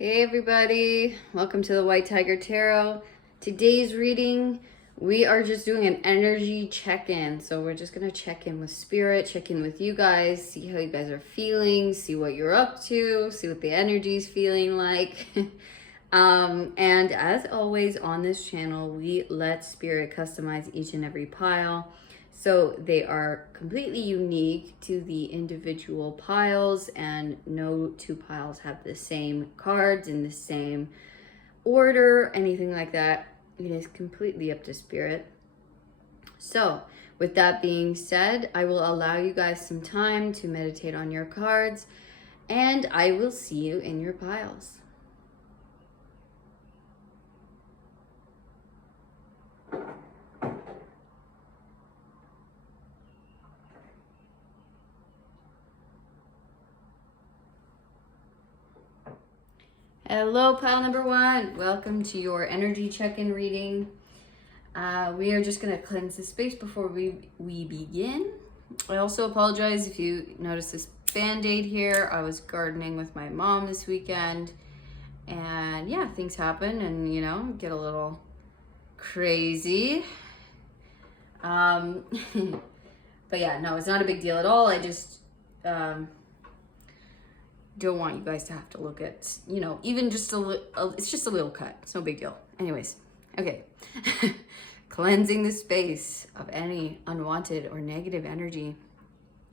Hey everybody, welcome to the White Tiger Tarot. Today's reading, we are just doing an energy check-in. So we're just gonna check in with spirit, check in with you guys, see how you guys are feeling, see what you're up to, see what the energy's feeling like. And as always on this channel, we let spirit customize each and every pile. So they are completely unique to the individual piles, and no two piles have the same cards in the same order, anything like that. It is completely up to spirit. So with that being said, I will allow you guys some time to meditate on your cards, and I will see you in your piles. Hello, pile number one. Welcome to your energy check-in reading. We are just going to cleanse the space before we begin. I also apologize if you notice this band-aid here. I was gardening with my mom this weekend, and yeah, things happen and, you know, get a little crazy. But yeah, no, it's not a big deal at all. I just don't want you guys to have to look at, you know, even just it's just a little cut. It's no big deal. Anyways, okay. Cleansing the space of any unwanted or negative energy.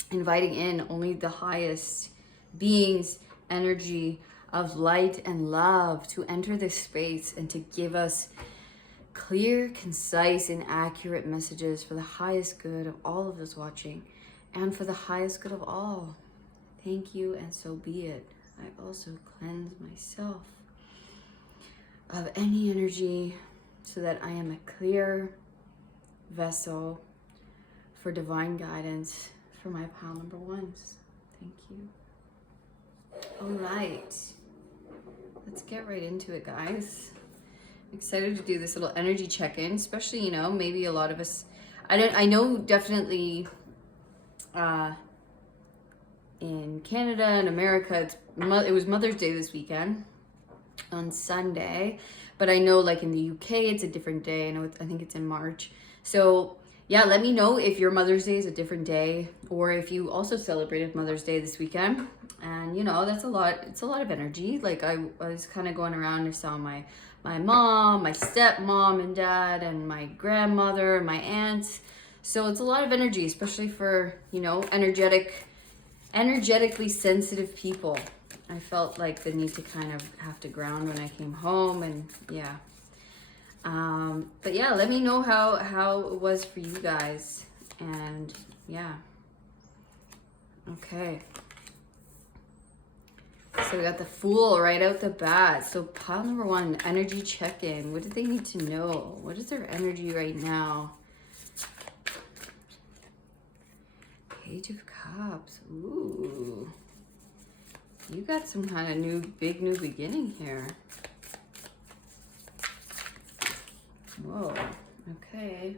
Inviting in only the highest beings, energy of light and love to enter this space and to give us clear, concise, and accurate messages for the highest good of all of us watching and for the highest good of all. Thank you, and so be it. I also cleanse myself of any energy so that I am a clear vessel for divine guidance for my pile number ones. Thank you. All right. Let's get right into it, guys. I'm excited to do this little energy check-in, especially, you know, maybe a lot of us, I know definitely, in Canada and America, it was Mother's Day this weekend on Sunday, but I know like in the UK it's a different day. I think it's in March. So yeah, let me know if your Mother's Day is a different day, or if you also celebrated Mother's Day this weekend. And you know, that's a lot. It's a lot of energy. Like I was kind of going around and saw my mom, my stepmom and dad, and my grandmother and my aunts. So it's a lot of energy, especially for, you know, energetically sensitive people. I felt like the need to kind of have to ground when I came home, and yeah. But yeah, let me know how it was for you guys, and yeah. Okay. So we got the Fool right out the bat. So pile number one, energy check-in. What do they need to know? What is their energy right now? Page of Cups. Ooh. You got some kind of big new beginning here. Whoa. Okay.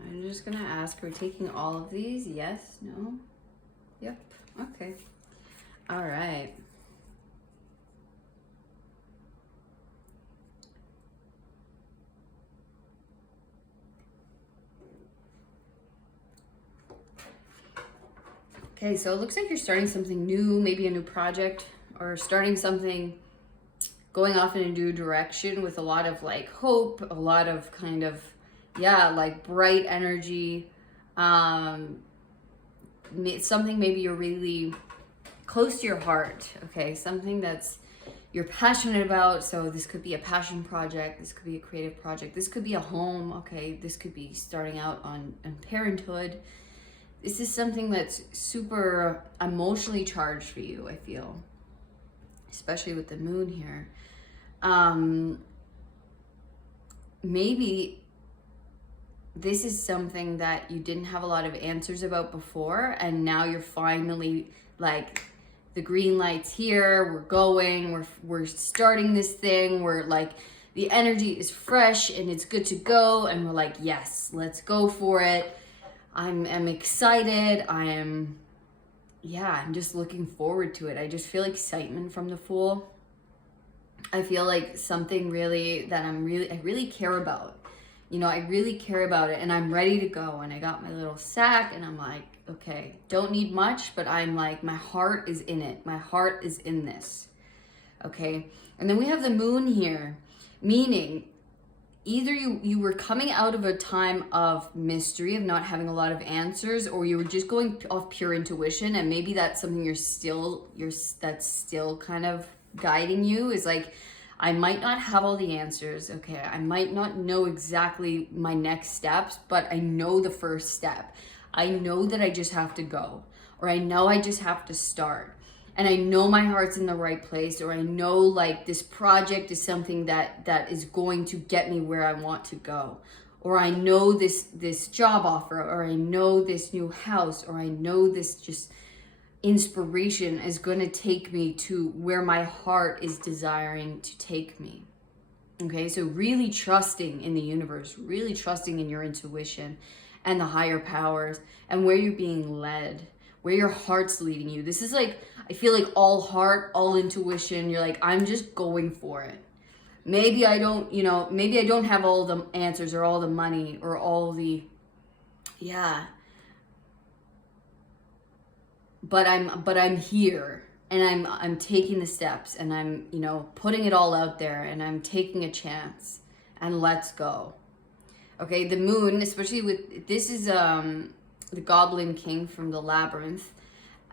I'm just gonna ask, we're taking all of these? Yes? No? Yep. Okay. All right. Okay, so it looks like you're starting something new, maybe a new project, or starting something, going off in a new direction with a lot of like hope, a lot of kind of, yeah, like bright energy. Something maybe you're really close to your heart, okay? Something that's you're passionate about. So this could be a passion project, this could be a creative project, this could be a home, okay? This could be starting out on parenthood. This is something that's super emotionally charged for you, I feel, especially with the moon here. Maybe this is something that you didn't have a lot of answers about before, and now you're finally like, the green light's here, we're going, we're starting this thing, we're like, the energy is fresh and it's good to go, and we're like, yes, let's go for it. I'm excited. I am yeah, I'm just looking forward to it. I just feel excitement from the Fool. I feel like something really that I really care about. You know, I really care about it, and I'm ready to go. And I got my little sack, and I'm like, okay, don't need much, but I'm like, my heart is in it. My heart is in this. Okay. And then we have the Moon here, meaning either you were coming out of a time of mystery, of not having a lot of answers, or you were just going off pure intuition, and maybe that's something that's still kind of guiding you, is like, I might not have all the answers, okay, I might not know exactly my next steps, but I know the first step. I know that I just have to go, or I know I just have to start. And I know my heart's in the right place, or I know like this project is something that is going to get me where I want to go, or I know this job offer, or I know this new house, or I know this just inspiration is going to take me to where my heart is desiring to take me. Okay, so really trusting in the universe, really trusting in your intuition and the higher powers, and where you're being led, where your heart's leading you. This is like, I feel like all heart, all intuition. You're like, I'm just going for it. Maybe I don't, maybe I don't have all the answers, or all the money, or all the, yeah. But I'm here, and I'm taking the steps, and I'm, putting it all out there, and I'm taking a chance, and let's go. Okay, the Moon, especially with, this is the Goblin King from the Labyrinth.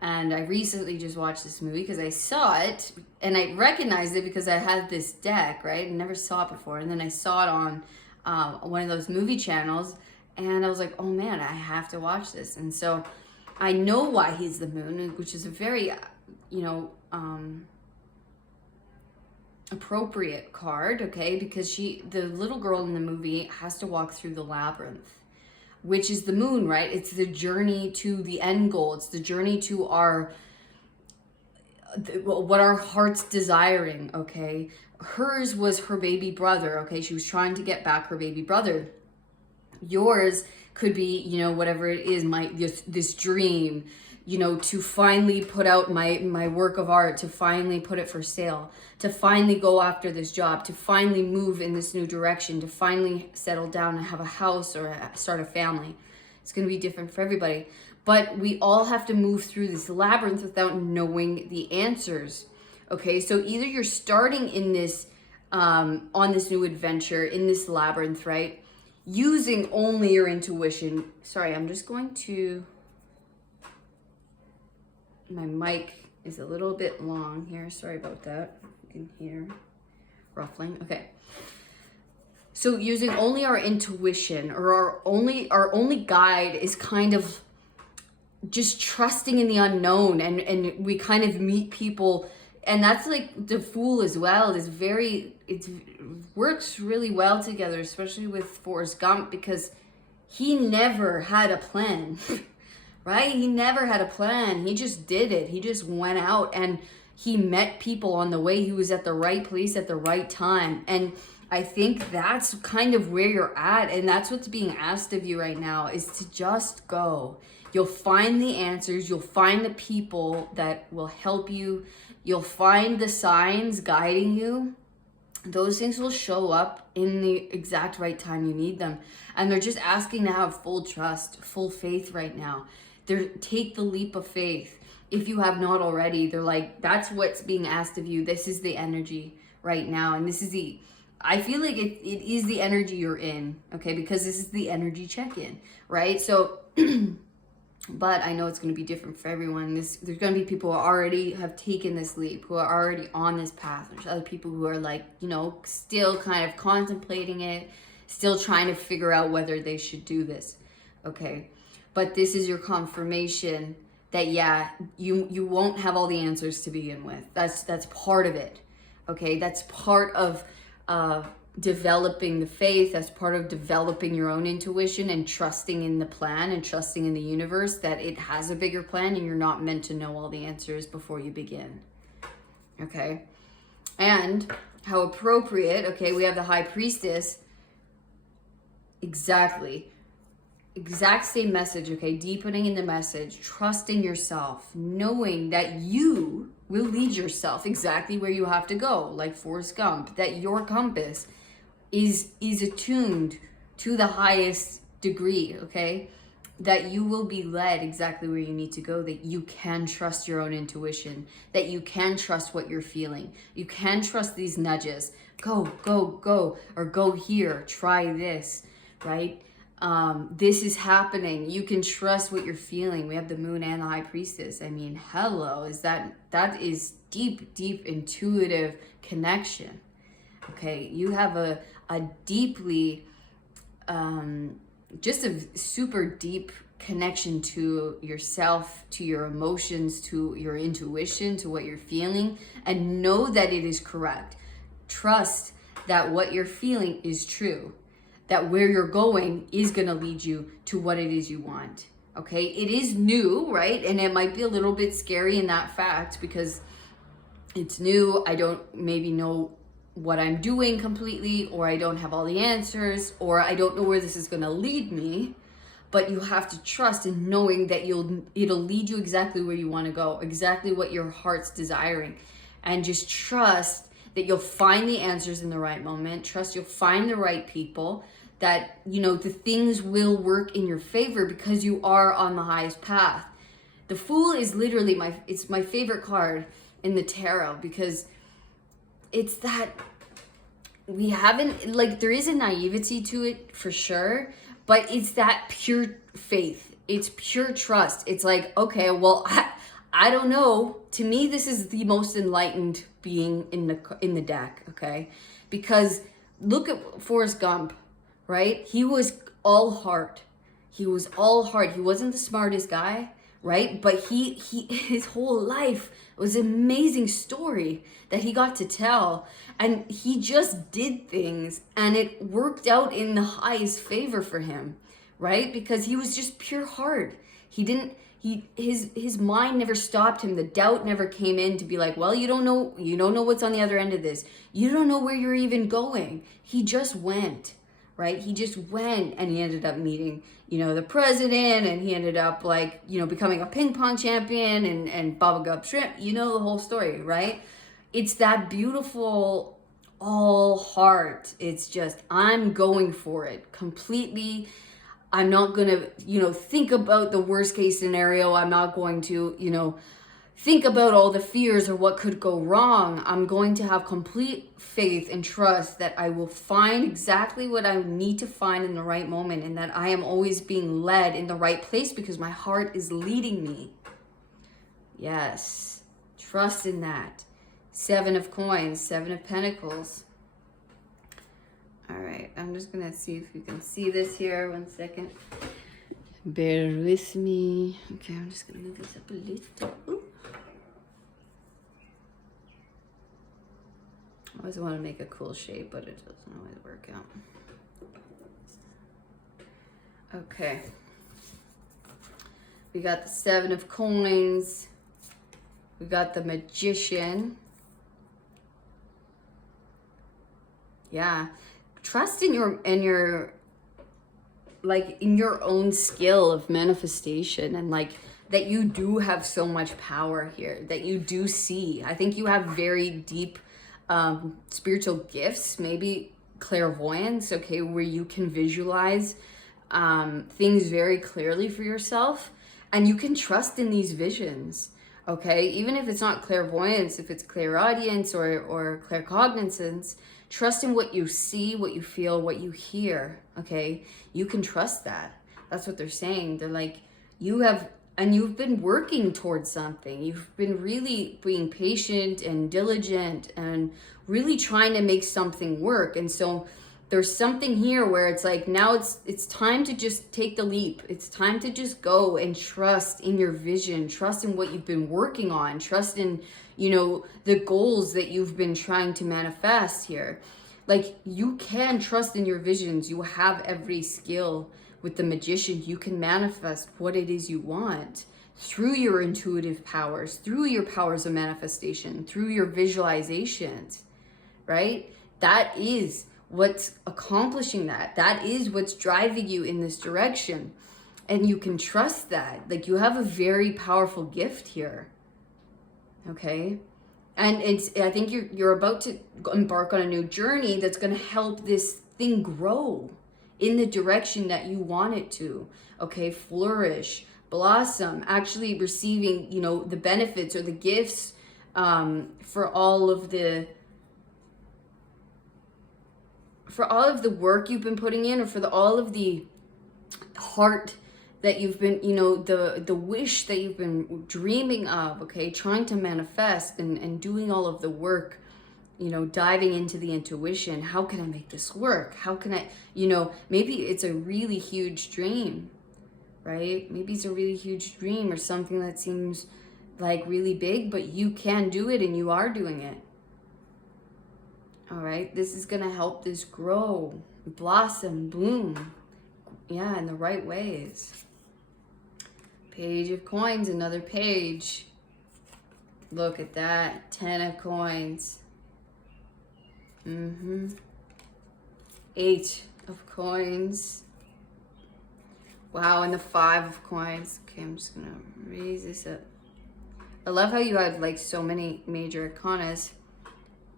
And I recently just watched this movie because I saw it, and I recognized it because I had this deck, right? I never saw it before. And then I saw it on one of those movie channels, and I was like, oh man, I have to watch this. And so I know why he's the Moon, which is a very, appropriate card, okay? Because the little girl in the movie has to walk through the labyrinth, which is the Moon, right? It's the journey to the end goal. It's the journey to what our heart's desiring, okay? Hers was her baby brother, okay? She was trying to get back her baby brother. Yours could be, whatever it is, this dream, to finally put out my work of art, to finally put it for sale, to finally go after this job, to finally move in this new direction, to finally settle down and have a house or start a family. It's going to be different for everybody. But we all have to move through this labyrinth without knowing the answers. Okay, so either you're starting in this, on this new adventure, in this labyrinth, right? Using only your intuition. Sorry, I'm just going to... My mic is a little bit long here. Sorry about that. You can hear ruffling. Okay. So using only our intuition, or our only guide is kind of just trusting in the unknown, and we kind of meet people, and that's like the Fool as well. It works really well together, especially with Forrest Gump, because he never had a plan. Right? He never had a plan. He just did it. He just went out, and he met people on the way. He was at the right place at the right time. And I think that's kind of where you're at. And that's what's being asked of you right now, is to just go. You'll find the answers. You'll find the people that will help you. You'll find the signs guiding you. Those things will show up in the exact right time you need them. And they're just asking to have full trust, full faith right now. Take the leap of faith. If you have not already, they're like, that's what's being asked of you. This is the energy right now. And this is I feel like it is the energy you're in, okay? Because this is the energy check-in, right? So, but I know it's going to be different for everyone. There's going to be people who already have taken this leap, who are already on this path. There's other people who are like, still kind of contemplating it, still trying to figure out whether they should do this, okay? But this is your confirmation that, yeah, you won't have all the answers to begin with. That's part of it, okay? That's part of developing the faith. That's part of developing your own intuition and trusting in the plan and trusting in the universe that it has a bigger plan, and you're not meant to know all the answers before you begin, okay? And how appropriate, okay, we have the High Priestess. Exactly. exact same message, okay? Deepening in the message, trusting yourself, knowing that you will lead yourself exactly where you have to go, like Forrest Gump, that your compass is attuned to the highest degree, okay? That you will be led exactly where you need to go, that you can trust your own intuition, that you can trust what you're feeling. You can trust these nudges. Go, go, go, or go here, try this, right? This is happening. You can trust what you're feeling. We have the moon and the high priestess. I mean, hello, that is deep, deep intuitive connection. Okay, you have a deeply, just a super deep connection to yourself, to your emotions, to your intuition, to what you're feeling, and know that it is correct. Trust that what you're feeling is true, that where you're going is going to lead you to what it is you want. Okay, it is new, right? And it might be a little bit scary in that fact because it's new. I don't maybe know what I'm doing completely, or I don't have all the answers, or I don't know where this is going to lead me. But you have to trust in knowing that it'll lead you exactly where you want to go, exactly what your heart's desiring. And just trust that you'll find the answers in the right moment. Trust you'll find the right people, that, you know, the things will work in your favor because you are on the highest path. The Fool is literally it's my favorite card in the tarot, because it's that we haven't, like, there is a naivety to it for sure, but it's that pure faith. It's pure trust. It's like, okay, well, I don't know. To me, this is the most enlightened being in the deck, okay? Because look at Forrest Gump, right? He was all heart. He was all heart. He wasn't the smartest guy, right? But his whole life was an amazing story that he got to tell. And he just did things and it worked out in the highest favor for him, right? Because he was just pure heart. His mind never stopped him. The doubt never came in to be like, well, you don't know what's on the other end of this. You don't know where you're even going. He just went, right? He just went, and he ended up meeting, the president, and he ended up becoming a ping pong champion and Baba Gump Shrimp, the whole story, right? It's that beautiful all heart. It's just, I'm going for it completely. I'm not going to, think about the worst case scenario. I'm not going to, think about all the fears or what could go wrong. I'm going to have complete faith and trust that I will find exactly what I need to find in the right moment, and that I am always being led in the right place because my heart is leading me. Yes, trust in that. 7 of Coins, 7 of Pentacles. All right, I'm just gonna see if you can see this here. 1 second. Bear with me. Okay, I'm just gonna move this up a little. Ooh. I always want to make a cool shape, but it doesn't always work out. Okay. We got the 7 of Coins. We got the Magician. Yeah. Trust in your in your own skill of manifestation, and that you do have so much power here, that you do see. I think you have very deep spiritual gifts, maybe clairvoyance, okay, where you can visualize things very clearly for yourself, and you can trust in these visions, okay? Even if it's not clairvoyance, if it's clairaudience or claircognizance, trust in what you see, what you feel, what you hear, okay? You can trust that. That's what they're saying. They're like, you've been working towards something. You've been really being patient and diligent and really trying to make something work. And so there's something here where it's like, now it's time to just take the leap. It's time to just go and trust in your vision, trust in what you've been working on, trust in, the goals that you've been trying to manifest here. Like, you can trust in your visions. You have every skill. With the Magician, you can manifest what it is you want through your intuitive powers, through your powers of manifestation, through your visualizations, right? That is what's accomplishing that. That is what's driving you in this direction. And you can trust that. Like, you have a very powerful gift here. Okay? And I think you're about to embark on a new journey that's going to help this thing grow in the direction that you want it to. Okay? Flourish, blossom, actually receiving, the benefits or the gifts for all of the work you've been putting in, or for all of the heart that you've been, the wish that you've been dreaming of, okay, trying to manifest and doing all of the work, diving into the intuition. How can I make this work? How can I, maybe it's a really huge dream, right? Maybe it's a really huge dream or something that seems like really big, but you can do it and you are doing it. All right, this is going to help this grow, blossom, bloom, yeah, in the right ways. Page of Coins, another page. Look at that, 10 of Coins. 8 of Coins. Wow, and the 5 of Coins. Okay, I'm just gonna raise this up. I love how you had like so many major arcanas.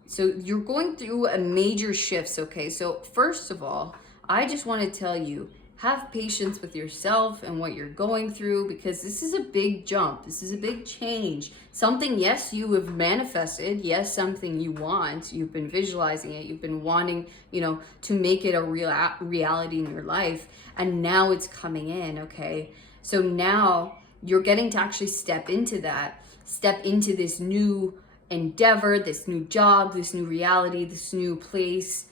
So you're going through a major shifts, okay? So first of all, I just want to tell you, have patience with yourself and what you're going through, because this is a big jump. This is a big change. Something, yes, you have manifested. Yes, something you want. You've been visualizing it. You've been wanting, to make it a real reality in your life. And now it's coming in, okay? So now you're getting to actually step into that. Step into this new endeavor, this new job, this new reality, this new place,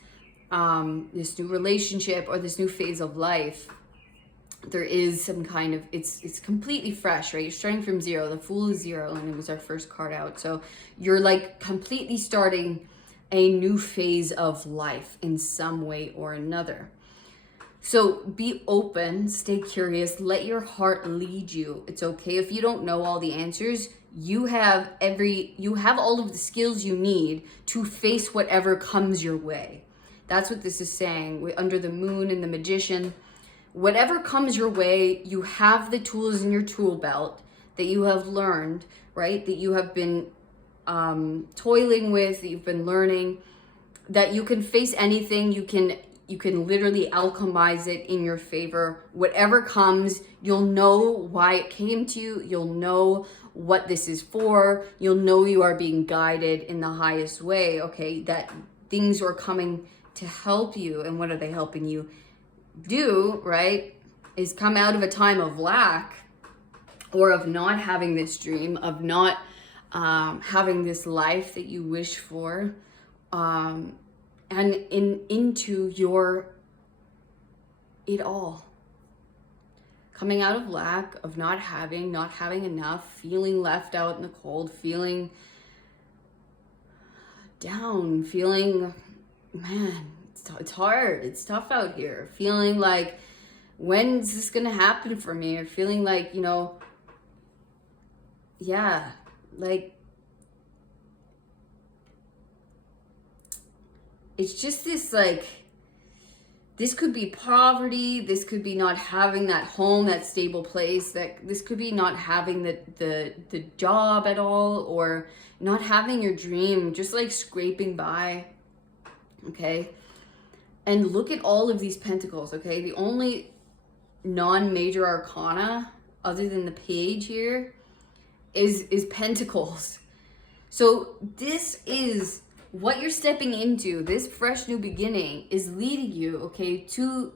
this new relationship, or this new phase of life. There is some kind of, it's completely fresh, right? You're starting from zero. The Fool is zero, and it was our first card out. So you're like completely starting a new phase of life in some way or another. So be open, stay curious, let your heart lead you. It's okay if you don't know all the answers. You have all of the skills you need to face whatever comes your way. That's what this is saying. Under the Moon and the Magician, whatever comes your way, you have the tools in your tool belt that you have learned, right? That you have been toiling with, that you've been learning, that you can face anything. You can literally alchemize it in your favor. Whatever comes, you'll know why it came to you. You'll know what this is for. You'll know you are being guided in the highest way, okay? That things are coming to help you. And what are they helping you do, right? Is come out of a time of lack, or of not having this dream, of not having this life that you wish for, and into your it all. Coming out of lack, of not having enough, feeling left out in the cold, feeling down, feeling, man, it's hard, it's tough out here, feeling like, when's this gonna happen for me? Or feeling like, yeah, like, it's just this, like, this could be poverty, this could be not having that home, that stable place, that this could be not having the job at all, or not having your dream, just like scraping by, okay? And look at all of these pentacles, okay? The only non-major arcana, other than the page here, is pentacles. So this is what you're stepping into. This fresh new beginning is leading you, okay, to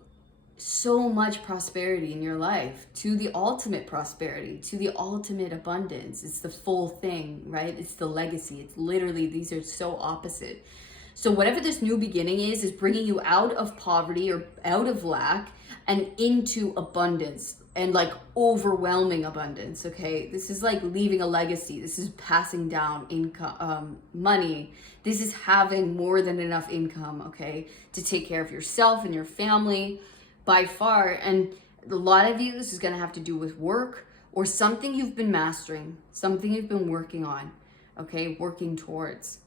so much prosperity in your life, to the ultimate prosperity, to the ultimate abundance. It's the full thing, right? It's the legacy. It's literally, these are so opposite. So whatever this new beginning is bringing you out of poverty or out of lack and into abundance, and like overwhelming abundance, okay? This is like leaving a legacy. This is passing down income, money. This is having more than enough income, okay, to take care of yourself and your family by far. And a lot of you, this is gonna have to do with work or something you've been mastering, something you've been working on, okay, working towards.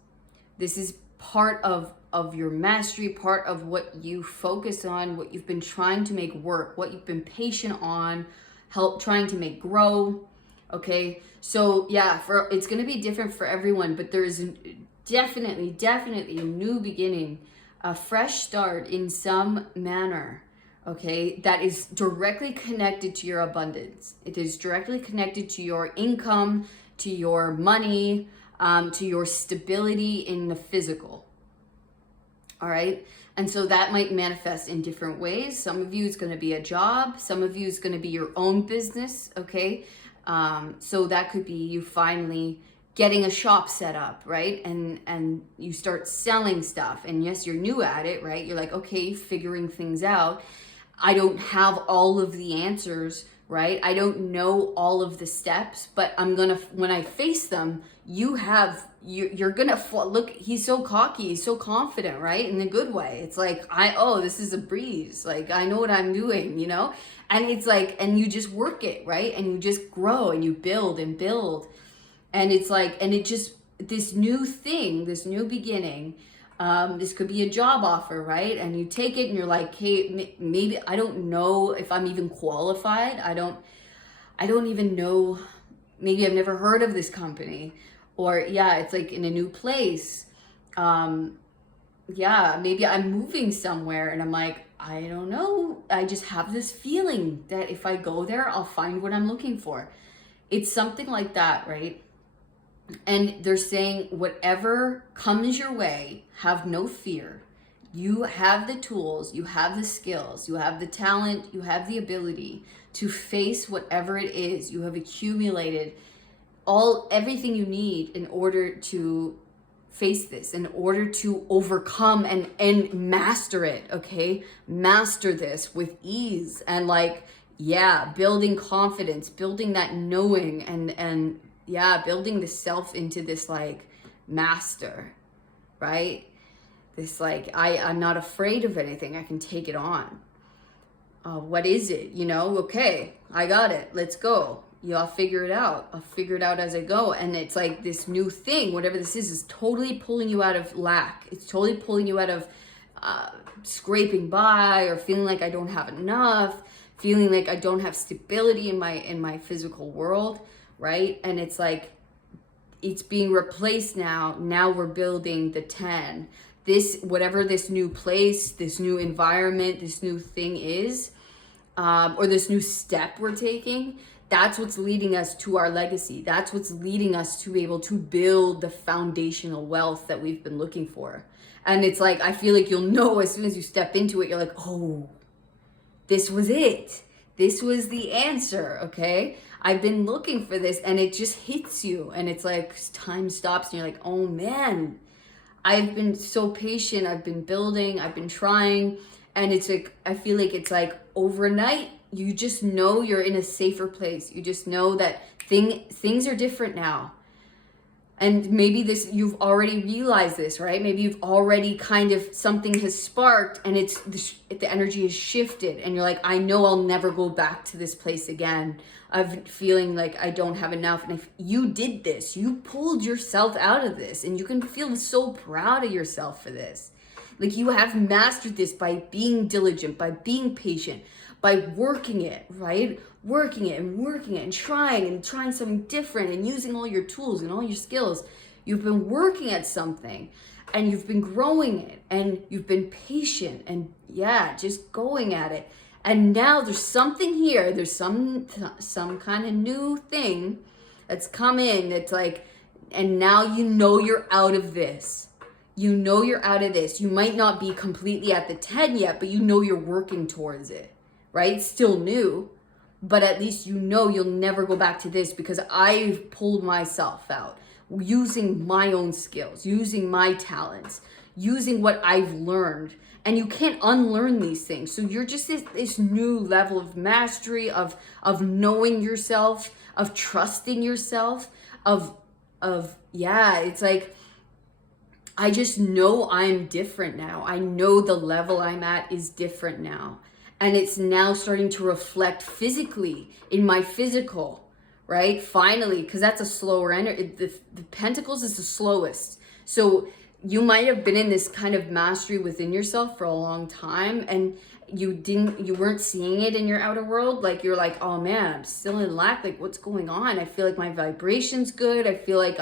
This is part of your mastery, part of what you focus on, what you've been trying to make work, what you've been patient on, trying to make grow. Okay, so yeah, it's going to be different for everyone, but there's definitely a new beginning, a fresh start in some manner. Okay, that is directly connected to your abundance. It is directly connected to your income, to your money, to your stability in the physical. All right. And so that might manifest in different ways. Some of you it's going to be a job. Some of you it's going to be your own business. Okay. So that could be you finally getting a shop set up, right? And you start selling stuff. And yes, you're new at it, right? You're like, okay, figuring things out. I don't have all of the answers, right? I don't know all of the steps, but when I face them, you're gonna look, he's so cocky, he's so confident, right? In a good way. It's like, this is a breeze. Like, I know what I'm doing, And it's like, and you just work it, right? And you just grow and you build and build. And it's like, and it just, this new thing, this new beginning, this could be a job offer, right? And you take it and you're like, hey, maybe, I don't know if I'm even qualified. I don't even know, maybe I've never heard of this company. Or yeah, it's like in a new place. Maybe I'm moving somewhere and I'm like, I don't know. I just have this feeling that if I go there, I'll find what I'm looking for. It's something like that, right? And they're saying whatever comes your way, have no fear. You have the tools, you have the skills, you have the talent, you have the ability to face whatever it is. You have accumulated everything you need in order to face this, in order to overcome and master it, okay? Master this with ease and building confidence, building that knowing and building the self into this master, right? This I'm not afraid of anything. I can take it on. What is it? Okay, I got it. Let's go. I'll figure it out. I'll figure it out as I go. And it's like this new thing, whatever this is totally pulling you out of lack. It's totally pulling you out of scraping by or feeling like I don't have enough, feeling like I don't have stability in my physical world, right? And it's like, it's being replaced now. Now we're building the 10. Whatever this new place, this new environment, this new thing is, or this new step we're taking, that's what's leading us to our legacy. That's what's leading us to be able to build the foundational wealth that we've been looking for. And it's like, I feel like you'll know as soon as you step into it, you're like, oh, this was it. This was the answer, okay? I've been looking for this, and it just hits you. And it's like time stops and you're like, oh man, I've been so patient. I've been building, I've been trying. And it's like, I feel like it's like overnight, you just know you're in a safer place. You just know that things are different now. And maybe you've already realized this, right? Maybe you've already something has sparked and the energy has shifted and you're like, I know I'll never go back to this place again. Of feeling like I don't have enough. And if you did this, you pulled yourself out of this, and you can feel so proud of yourself for this. Like, you have mastered this by being diligent, by being patient, by working it, right? Working it and trying something different and using all your tools and all your skills. You've been working at something and you've been growing it and you've been patient and just going at it. And now there's something here. There's some kind of new thing that's come in that's like, and now you're out of this. You're out of this. You might not be completely at the 10 yet, but you're working towards it, right? It's still new, but at least you'll never go back to this because I've pulled myself out using my own skills, using my talents, using what I've learned. And you can't unlearn these things. So you're just this new level of mastery, of knowing yourself, of trusting yourself, it's like, I just know I'm different now. I know the level I'm at is different now. And it's now starting to reflect physically in my physical, right? Finally, because that's a slower energy. The Pentacles is the slowest. So you might have been in this kind of mastery within yourself for a long time. And you weren't seeing it in your outer world. Like you're like, oh man, I'm still in lack. Like what's going on? I feel like my vibration's good. I feel like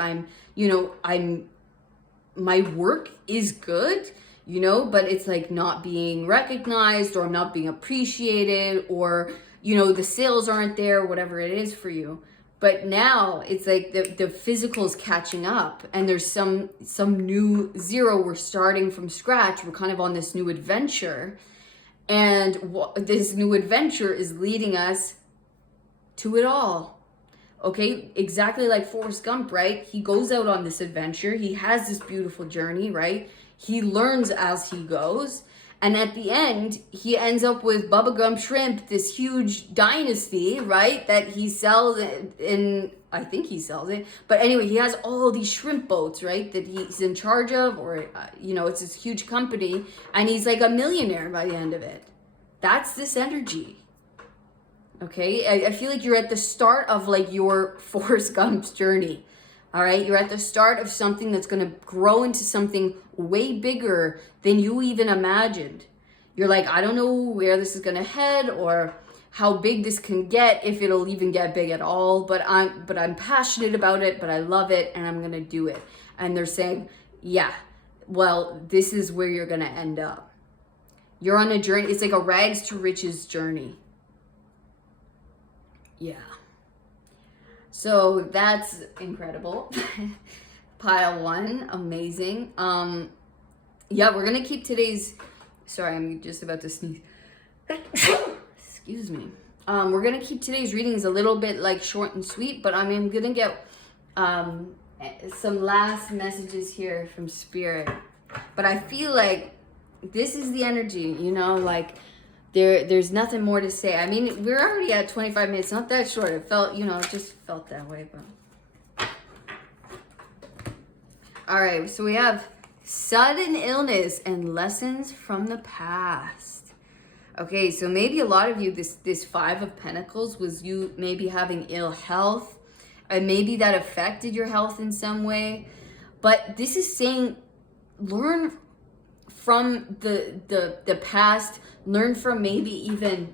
my work is good, but it's like not being recognized, or I'm not being appreciated, or, the sales aren't there, whatever it is for you. But now it's like the physical's catching up, and there's some new zero. We're starting from scratch. We're kind of on this new adventure. And this new adventure is leading us to it all. Okay, exactly like Forrest Gump, right? He goes out on this adventure. He has this beautiful journey, right? He learns as he goes. And at the end, he ends up with Bubblegum Shrimp, this huge dynasty, right? That he sells I think he sells it. But anyway, he has all these shrimp boats, right? That he's in charge of, or, it's this huge company. And he's like a millionaire by the end of it. That's this energy. Okay, I feel like you're at the start of like your Forrest Gump's journey. All right, you're at the start of something that's going to grow into something way bigger than you even imagined. You're like, I don't know where this is going to head, or how big this can get, if it'll even get big at all, but I'm passionate about it, but I love it, and I'm going to do it. And they're saying, yeah, well, this is where you're going to end up. You're on a journey. It's like a rags to riches journey. Yeah. So that's incredible. Pile 1, amazing. Yeah, we're gonna keep today's, sorry, I'm just about to sneeze. Excuse me. We're gonna keep today's readings a little bit like short and sweet, but I'm gonna get some last messages here from Spirit. But I feel like this is the energy, like there's nothing more to say. I mean, we're already at 25 minutes, not that short. It felt, it just felt that way. But all right, so we have sudden illness and lessons from the past. Okay, so maybe a lot of you, this 5 of Pentacles was you maybe having ill health, and maybe that affected your health in some way. But this is saying, learn from the past, learn from maybe even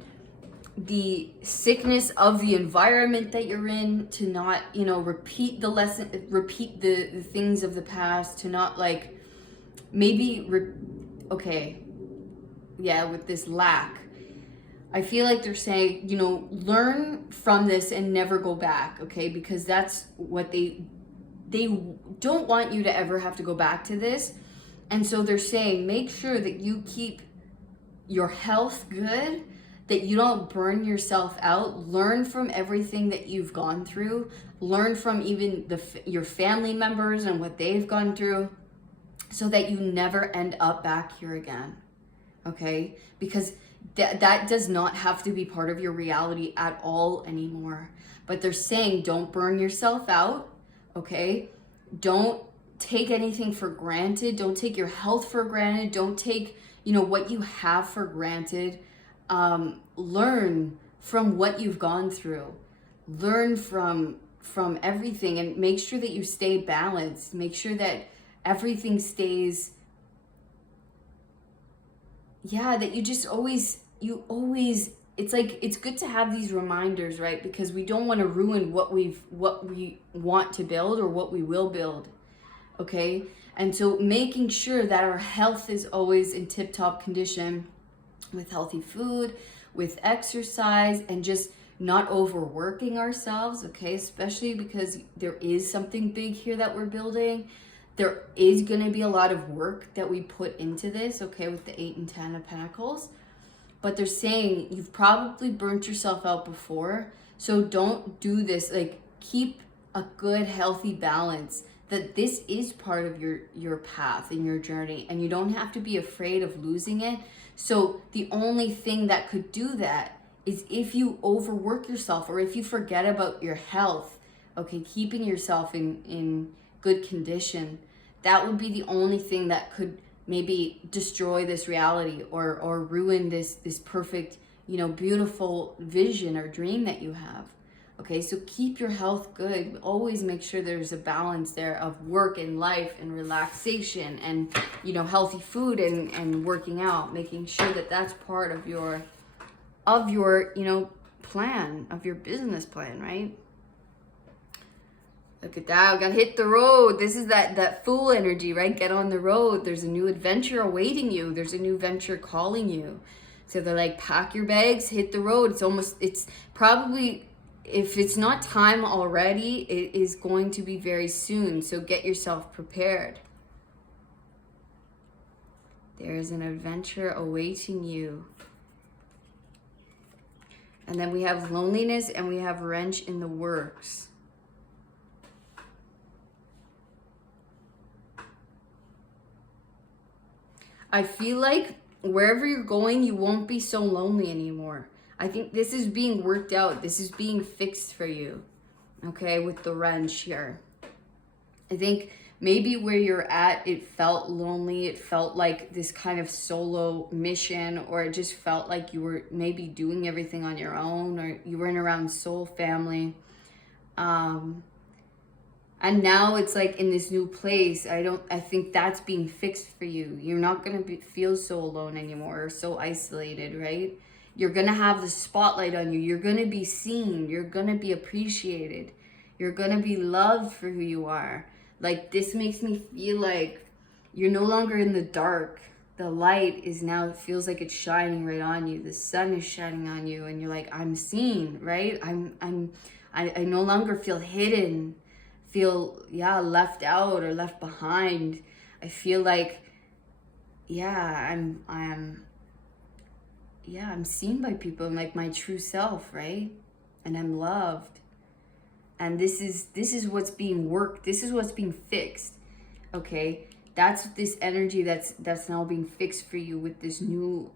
the sickness of the environment that you're in, to not, repeat the lesson, repeat the things of the past, to not like maybe, with this lack. I feel like they're saying, learn from this and never go back, okay? Because that's what they don't want you to ever have to go back to this. And so they're saying, make sure that you keep your health good, that you don't burn yourself out. Learn from everything that you've gone through. Learn from even your family members and what they've gone through, so that you never end up back here again, okay? Because that does not have to be part of your reality at all anymore. But they're saying, don't burn yourself out, okay? Don't take anything for granted. Don't take your health for granted. Don't take, what you have for granted. Learn from what you've gone through. Learn from everything, and make sure that you stay balanced. Make sure that everything stays, that you always, it's like, it's good to have these reminders, right? Because we don't want to ruin what we want to build, or what we will build. Okay, and so making sure that our health is always in tip-top condition, with healthy food, with exercise, and just not overworking ourselves, okay? Especially because there is something big here that we're building. There is going to be a lot of work that we put into this, okay, with the 8 and 10 of Pentacles. But they're saying you've probably burnt yourself out before, so don't do this. Like, keep a good, healthy balance. That this is part of your path and your journey, and you don't have to be afraid of losing it. So the only thing that could do that is if you overwork yourself, or if you forget about your health, okay, keeping yourself in good condition. That would be the only thing that could maybe destroy this reality, or ruin this perfect, beautiful vision or dream that you have. Okay, so keep your health good. Always make sure there's a balance there of work and life and relaxation and, you know, healthy food and working out, making sure that that's part of your, you know, plan, of your business plan, right? Look at that, we gotta hit the road. This is that fool energy, right? Get on the road. There's a new adventure awaiting you. There's a new venture calling you. So they're like, pack your bags, hit the road. It's probably, if it's not time already, it is going to be very soon. So get yourself prepared. There is an adventure awaiting you. And then we have loneliness and we have wrench in the works. I feel like wherever you're going, you won't be so lonely anymore. I think this is being worked out. This is being fixed for you, okay, with the wrench here. I think maybe where you're at, it felt lonely. It felt like this kind of solo mission, or it just felt like you were maybe doing everything on your own, or you weren't around soul family. And now it's like in this new place, I think that's being fixed for you. You're not going to feel so alone anymore or so isolated, right? You're going to have the spotlight on you. You're going to be seen. You're going to be appreciated. You're going to be loved for who you are. Like, this makes me feel like you're no longer in the dark. The light is now, it feels like it's shining right on you. The sun is shining on you and you're like, I'm seen, right? I no longer feel hidden, feel left out or left behind. I feel like I'm seen by people. I'm like my true self, right? And I'm loved. And this is what's being worked. This is what's being fixed. Okay, that's this energy that's now being fixed for you with this new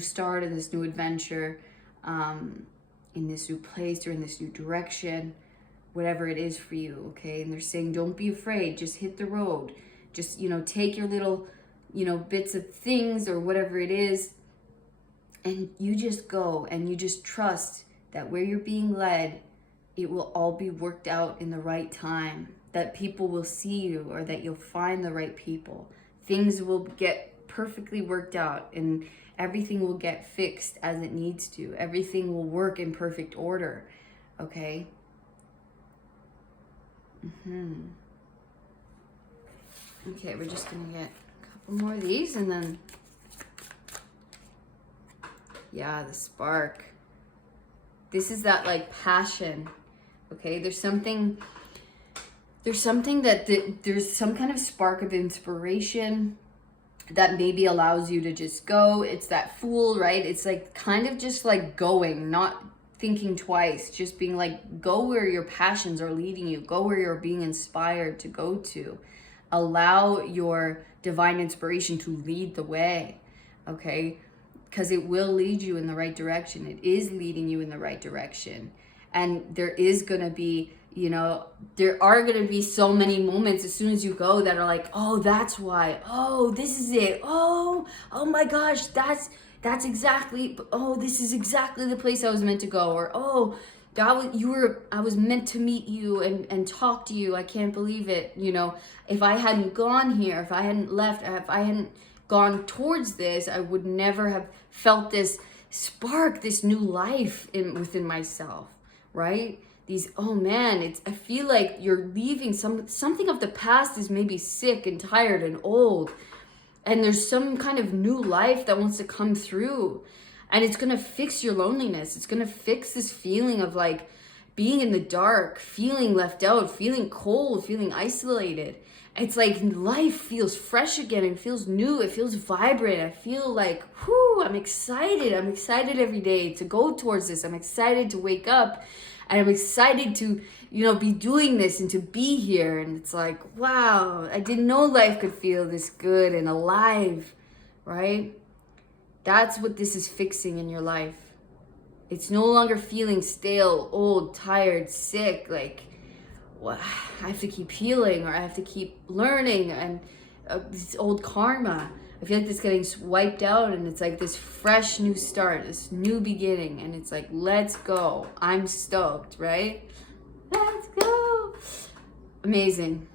start and this new adventure, in this new place or in this new direction. Whatever it is for you, okay? And they're saying, don't be afraid, just hit the road. Just, you know, take your little, you know, bits of things or whatever it is, and you just go and you just trust that where you're being led, it will all be worked out in the right time, that people will see you or that you'll find the right people. Things will get perfectly worked out and everything will get fixed as it needs to. Everything will work in perfect order, okay? Okay, we're just gonna get a couple more of these and then, yeah, the spark. This is that like passion, okay? There's something that there's some kind of spark of inspiration that maybe allows you to just go. It's that fool, right? It's like kind of just like going, not thinking twice, just being like, go where your passions are leading you, go where you're being inspired to go to. Allow your divine inspiration to lead the way, okay? Because it will lead you in the right direction. It is leading you in the right direction. And there is going to be, you know, there are going to be so many moments as soon as you go that are like, oh, that's why. Oh, this is it. Oh my gosh, that's exactly, oh, this is exactly the place I was meant to go. Or, oh, I was meant to meet you and talk to you. I can't believe it. You know, if I hadn't gone here, if I hadn't left, if I hadn't gone towards this, I would never have felt this spark, this new life within myself, right? Oh man, I feel like you're leaving something of the past is maybe sick and tired and old. And there's some kind of new life that wants to come through. And it's going to fix your loneliness. It's going to fix this feeling of like being in the dark, feeling left out, feeling cold, feeling isolated. It's like life feels fresh again and feels new. It feels vibrant. I feel like, whoo, I'm excited. I'm excited every day to go towards this. I'm excited to wake up. And I'm excited to, you know, be doing this and to be here. And it's like, wow, I didn't know life could feel this good and alive, right? That's what this is fixing in your life. It's no longer feeling stale, old, tired, sick, like, well, I have to keep healing or I have to keep learning and this old karma. I feel like it's getting wiped out, and it's like this fresh new start, this new beginning, and it's like, let's go. I'm stoked, right? Let's go. Amazing.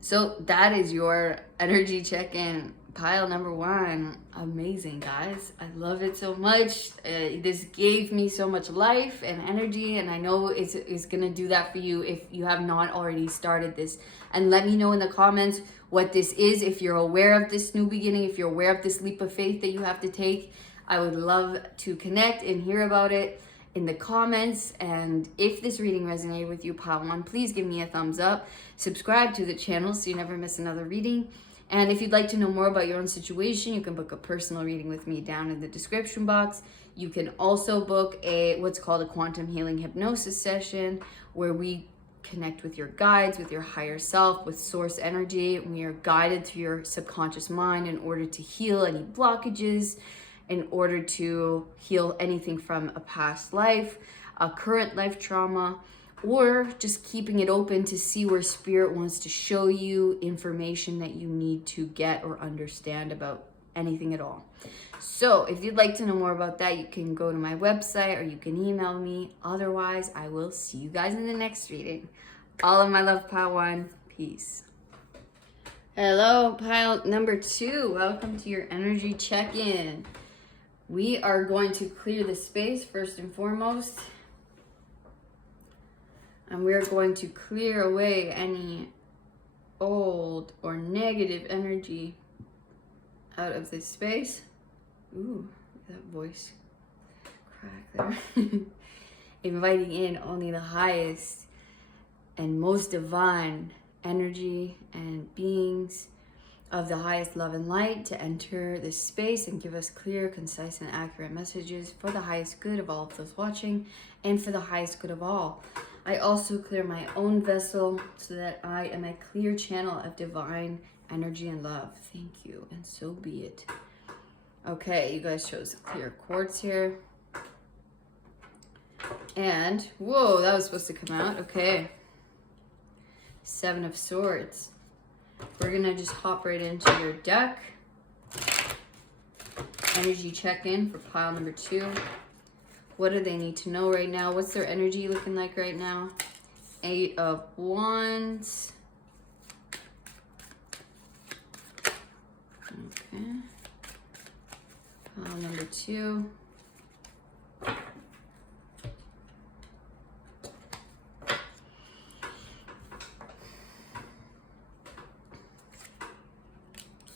So that is your energy check-in, pile number 1. Amazing, guys. I love it so much. This gave me so much life and energy, and I know it's gonna do that for you if you have not already started this. And let me know in the comments what this is, if you're aware of this new beginning, if you're aware of this leap of faith that you have to take. I would love to connect and hear about it in the comments. And if this reading resonated with you, pile 1, please give me a thumbs up. Subscribe to the channel so you never miss another reading. And if you'd like to know more about your own situation, you can book a personal reading with me down in the description box. You can also book what's called a quantum healing hypnosis session, where we connect with your guides, with your higher self, with source energy. We are guided through your subconscious mind in order to heal any blockages, in order to heal anything from a past life, a current life trauma, or just keeping it open to see where spirit wants to show you information that you need to get or understand about anything at all. So if you'd like to know more about that, you can go to my website or you can email me. Otherwise, I will see you guys in the next reading. All of my love, pile 1. Peace. Hello, pile number 2. Welcome to your energy check-in. We are going to clear the space first and foremost. And we're going to clear away any old or negative energy out of this space. Ooh, that voice crack there. Inviting in only the highest and most divine energy and beings of the highest love and light to enter this space and give us clear, concise, and accurate messages for the highest good of all of those watching and for the highest good of all. I also clear my own vessel so that I am a clear channel of divine energy and love. Thank you, and so be it. Okay, you guys chose clear quartz here. And, whoa, that was supposed to come out. Okay. 7 of Swords. We're gonna just hop right into your deck. Energy check-in for pile number 2. What do they need to know right now? What's their energy looking like right now? 8 of Wands. Okay. Pile number 2.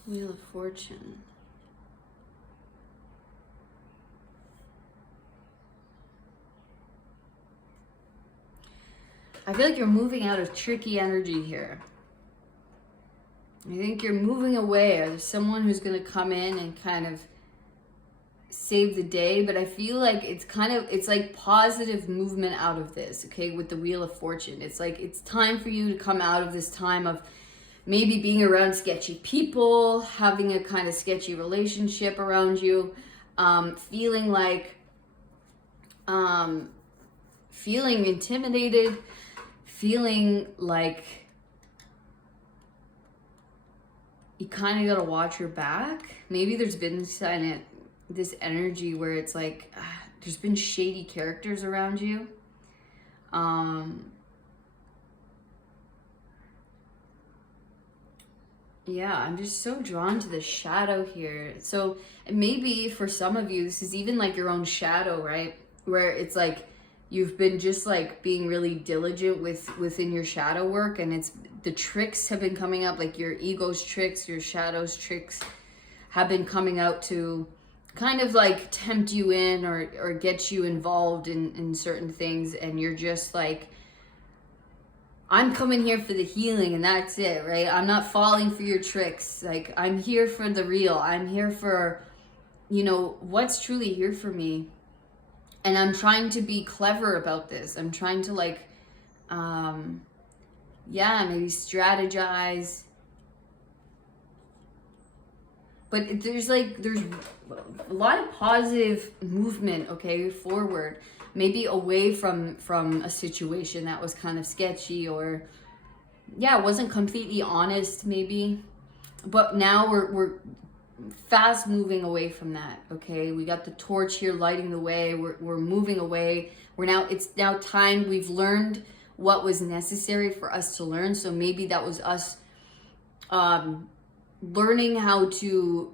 Wheel of Fortune. I feel like you're moving out of tricky energy here. I think you're moving away, or there's someone who's going to come in and kind of save the day, but I feel like it's like positive movement out of this, okay, with the Wheel of Fortune. It's like it's time for you to come out of this time of maybe being around sketchy people, having a kind of sketchy relationship around you, feeling like, feeling intimidated, feeling like you kind of got to watch your back. Maybe there's been this energy where it's like, there's been shady characters around you. Yeah, I'm just so drawn to the shadow here. So maybe for some of you, this is even like your own shadow, right? Where it's like you've been just like being really diligent within your shadow work, and it's the tricks have been coming up, like your ego's tricks, your shadow's tricks have been coming out to kind of like tempt you in or get you involved in certain things, and you're just like, I'm coming here for the healing and that's it, right? I'm not falling for your tricks. Like, I'm here for the real. I'm here for, you know, what's truly here for me. And I'm trying to be clever about this. I'm trying to like, maybe strategize. But there's a lot of positive movement, okay, forward. Maybe away from a situation that was kind of sketchy or, wasn't completely honest maybe. But now we're fast moving away from that. Okay, we got the torch here lighting the way. We're moving away. It's now time. We've learned what was necessary for us to learn. So maybe that was us learning how to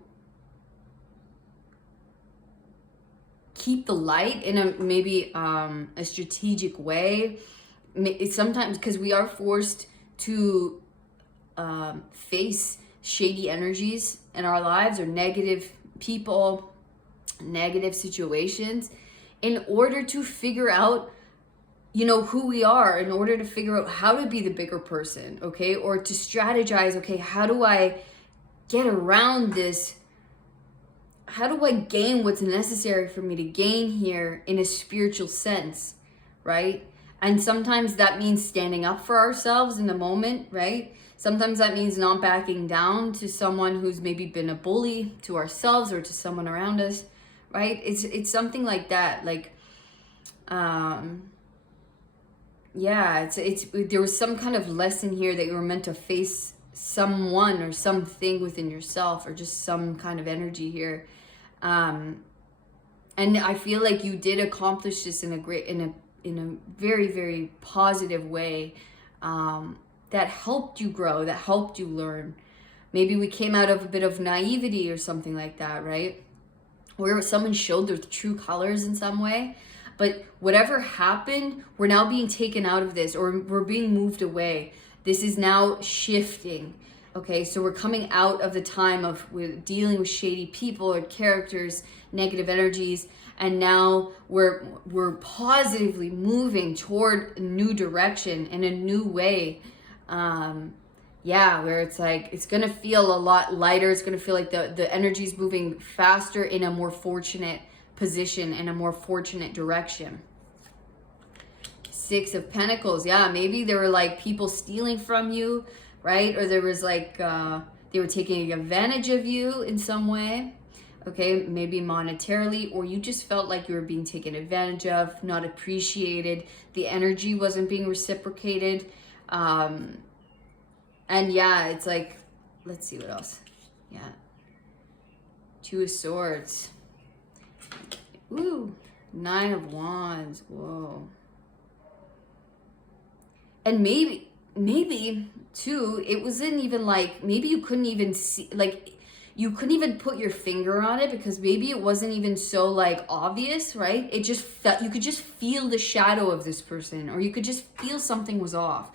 keep the light in a strategic way. It's sometimes because we are forced to face shady energies in our lives, or negative people, negative situations, in order to figure out, who we are, in order to figure out how to be the bigger person, okay? Or to strategize, okay, how do I get around this? How do I gain what's necessary for me to gain here in a spiritual sense, right? And sometimes that means standing up for ourselves in the moment, right? Sometimes that means not backing down to someone who's maybe been a bully to ourselves or to someone around us, right? It's something like that. Like, there was some kind of lesson here that you were meant to face someone or something within yourself, or just some kind of energy here. And I feel like you did accomplish this in a very, very positive way, that helped you grow, that helped you learn. Maybe we came out of a bit of naivety or something like that, right? Where someone showed their true colors in some way. But whatever happened, we're now being taken out of this, or we're being moved away. This is now shifting. Okay, so we're coming out of the time of dealing with shady people or characters, negative energies, and now we're positively moving toward a new direction in a new way. Where it's like, it's gonna feel a lot lighter. It's gonna feel like the energy's moving faster in a more fortunate position, in a more fortunate direction. Six of Pentacles. Yeah, maybe there were like people stealing from you, right? Or there was like, they were taking advantage of you in some way. Okay, maybe monetarily, or you just felt like you were being taken advantage of, not appreciated. The energy wasn't being reciprocated. And yeah, it's like, let's see what else. Yeah. Two of Swords. Ooh, Nine of Wands. Whoa. And maybe too, it wasn't even like, maybe you couldn't even see, like, you couldn't even put your finger on it, because maybe it wasn't even so like obvious, right? It just felt, you could just feel the shadow of this person, or you could just feel something was off.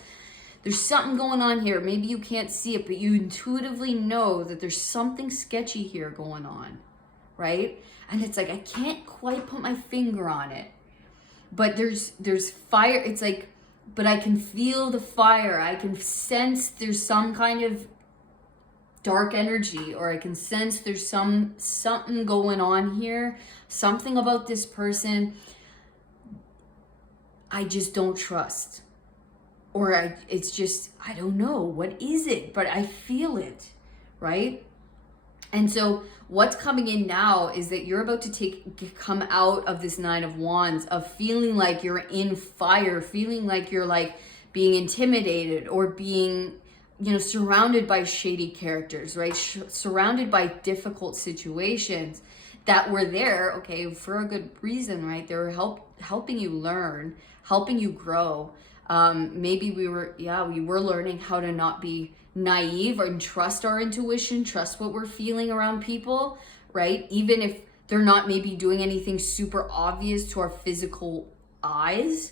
There's something going on here. Maybe you can't see it, but you intuitively know that there's something sketchy here going on, right? And it's like, I can't quite put my finger on it, but there's fire. It's like, but I can feel the fire. I can sense there's some kind of dark energy, or I can sense there's something going on here, something about this person I just don't trust, or it's just, I don't know, what is it, but I feel it, right? And so what's coming in now is that you're about to come out of this Nine of Wands, of feeling like you're in fire, feeling like you're like being intimidated, or being, surrounded by shady characters, right? Surrounded by difficult situations that were there, okay, for a good reason, right? They were helping you learn, helping you grow. Maybe we were learning how to not be naive and trust our intuition, trust what we're feeling around people, right? Even if they're not maybe doing anything super obvious to our physical eyes.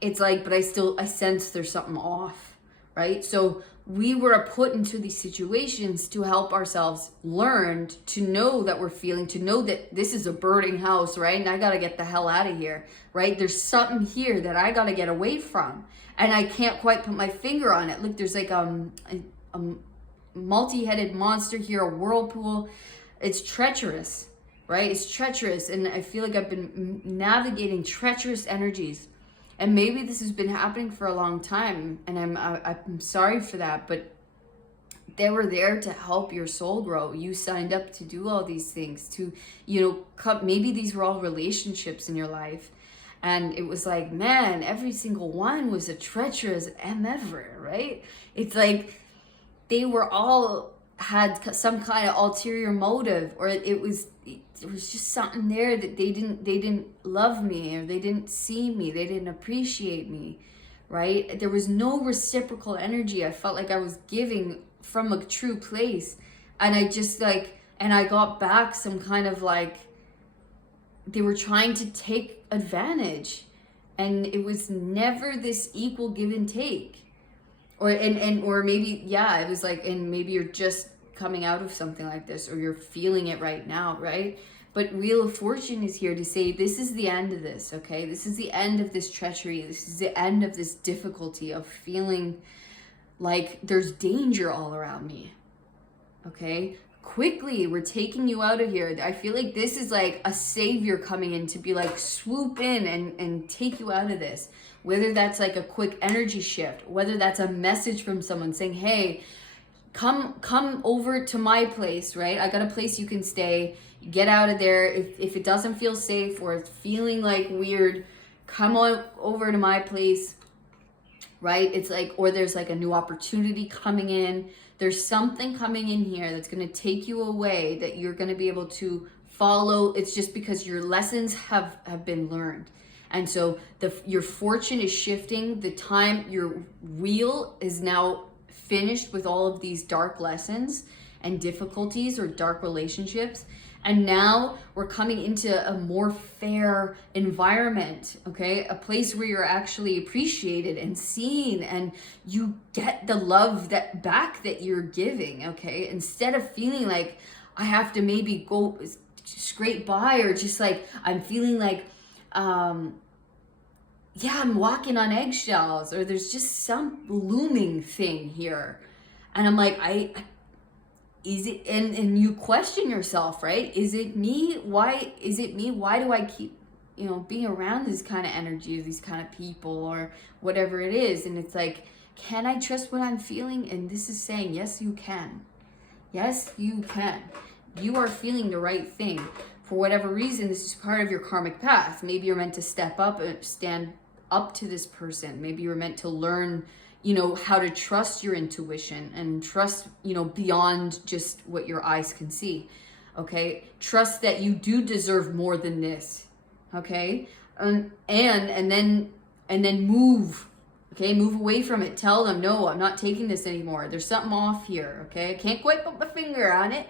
It's like, but I sense there's something off, right? So we were put into these situations to help ourselves learn, to know that we're feeling, to know that this is a burning house, right? And I got to get the hell out of here, right? There's something here that I got to get away from. And I can't quite put my finger on it. Look, there's like a multi-headed monster here, a whirlpool. It's treacherous, right? It's treacherous. And I feel like I've been navigating treacherous energies. And maybe this has been happening for a long time, and I'm sorry for that, but they were there to help your soul grow. You signed up to do all these things, to, maybe these were all relationships in your life. And it was like, man, every single one was a treacherous MF, right? It's like they were all had some kind of ulterior motive, or it was just something there that they didn't love me, or they didn't see me, they didn't appreciate me, right? There was no reciprocal energy. I felt like I was giving from a true place, and I just like, and I got back some kind of like, they were trying to take advantage, and it was never this equal give and take. Or maybe, yeah, it was like, and maybe you're just coming out of something like this, or you're feeling it right now, right? But Wheel of Fortune is here to say, this is the end of this, okay? This is the end of this treachery. This is the end of this difficulty of feeling like there's danger all around me, okay? Quickly, we're taking you out of here. I feel like this is like a savior coming in to be like, swoop in and take you out of this. Whether that's like a quick energy shift, whether that's a message from someone saying, hey, come over to my place, right? I got a place you can stay. Get out of there. If it doesn't feel safe, or it's feeling like weird, come on over to my place, right? It's like, or there's like a new opportunity coming in. There's something coming in here that's going to take you away, that you're going to be able to follow. It's just because your lessons have been learned. And so your fortune is shifting. The time, your wheel is now finished with all of these dark lessons and difficulties, or dark relationships. And now we're coming into a more fair environment, okay? A place where you're actually appreciated and seen, and you get the love back that you're giving, okay? Instead of feeling like I have to maybe go scrape by, or just like I'm feeling like, yeah, I'm walking on eggshells, or there's just some looming thing here. And I'm like, is it, and you question yourself, right? Is it me? Why is it me? Why do I keep, being around this kind of energy, these kind of people, or whatever it is? And it's like, can I trust what I'm feeling? And this is saying, yes, you can. Yes, you can. You are feeling the right thing. For whatever reason, this is part of your karmic path. Maybe you're meant to step up and stand up to this person. Maybe you're meant to learn, how to trust your intuition, and trust, beyond just what your eyes can see. Okay. Trust that you do deserve more than this. Okay. And then move. Okay. Move away from it. Tell them, no, I'm not taking this anymore. There's something off here. Okay. I can't quite put my finger on it,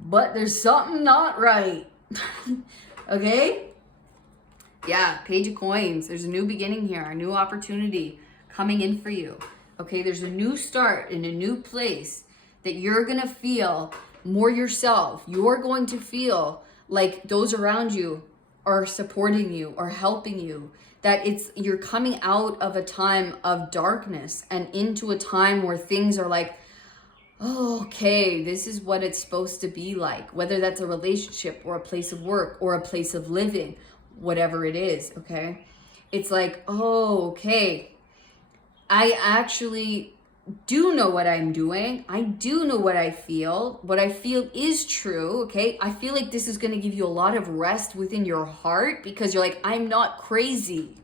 but there's something not right. Okay. Yeah. Page of Coins. There's a new beginning here, a new opportunity coming in for you. Okay, there's a new start in a new place that you're going to feel more yourself. You're going to feel like those around you are supporting you or helping you. That you're coming out of a time of darkness and into a time where things are like, oh, okay, this is what it's supposed to be like. Whether that's a relationship, or a place of work, or a place of living, whatever it is, okay? It's like, oh, okay, I actually do know what I'm doing. I do know what I feel. What I feel is true, okay? I feel like this is going to give you a lot of rest within your heart, because you're like, I'm not crazy.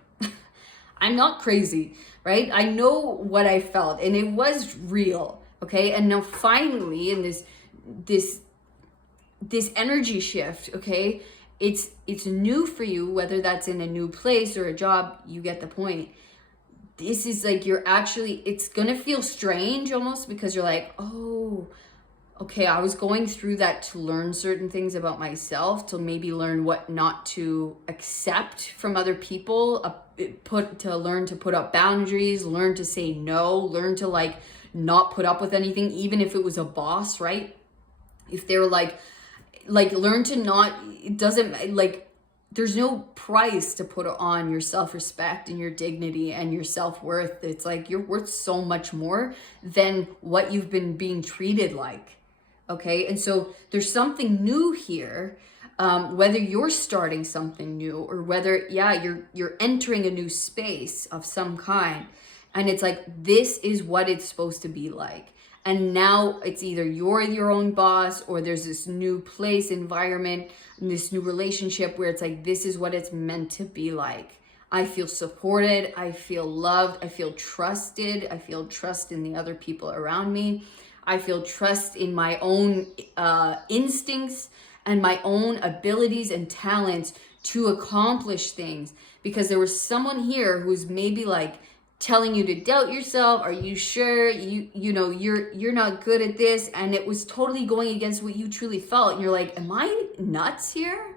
I'm not crazy, right? I know what I felt, and it was real, okay? And now finally, in this energy shift, okay? It's new for you, whether that's in a new place or a job, you get the point. This is like, it's going to feel strange almost, because you're like, oh, okay, I was going through that to learn certain things about myself, to maybe learn what not to accept from other people, learn to put up boundaries, learn to say no, learn to like not put up with anything, even if it was a boss, right? If they're like learn to not, it doesn't, like, there's no price to put on your self-respect and your dignity and your self-worth. It's like, you're worth so much more than what you've been being treated like. Okay. And so there's something new here, whether you're starting something new, or whether, you're entering a new space of some kind. And it's like, this is what it's supposed to be like. And now it's either you're your own boss, or there's this new place, environment, and this new relationship where it's like, this is what it's meant to be like. I feel supported. I feel loved. I feel trusted. I feel trust in the other people around me. I feel trust in my own instincts and my own abilities and talents to accomplish things. Because there was someone here who's maybe like telling you to doubt yourself. Are you sure? You know, you're not good at this. And it was totally going against what you truly felt. And you're like, am I nuts here?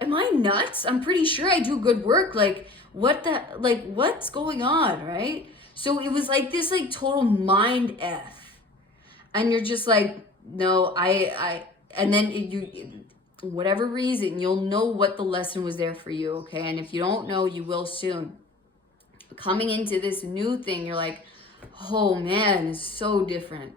Am I nuts? I'm pretty sure I do good work. Like, what's going on, right? So it was like this, like, total mind F. And you're just like, no, and then whatever reason, you'll know what the lesson was there for you, okay? And if you don't know, you will soon. Coming into this new thing, you're like, oh man, it's so different.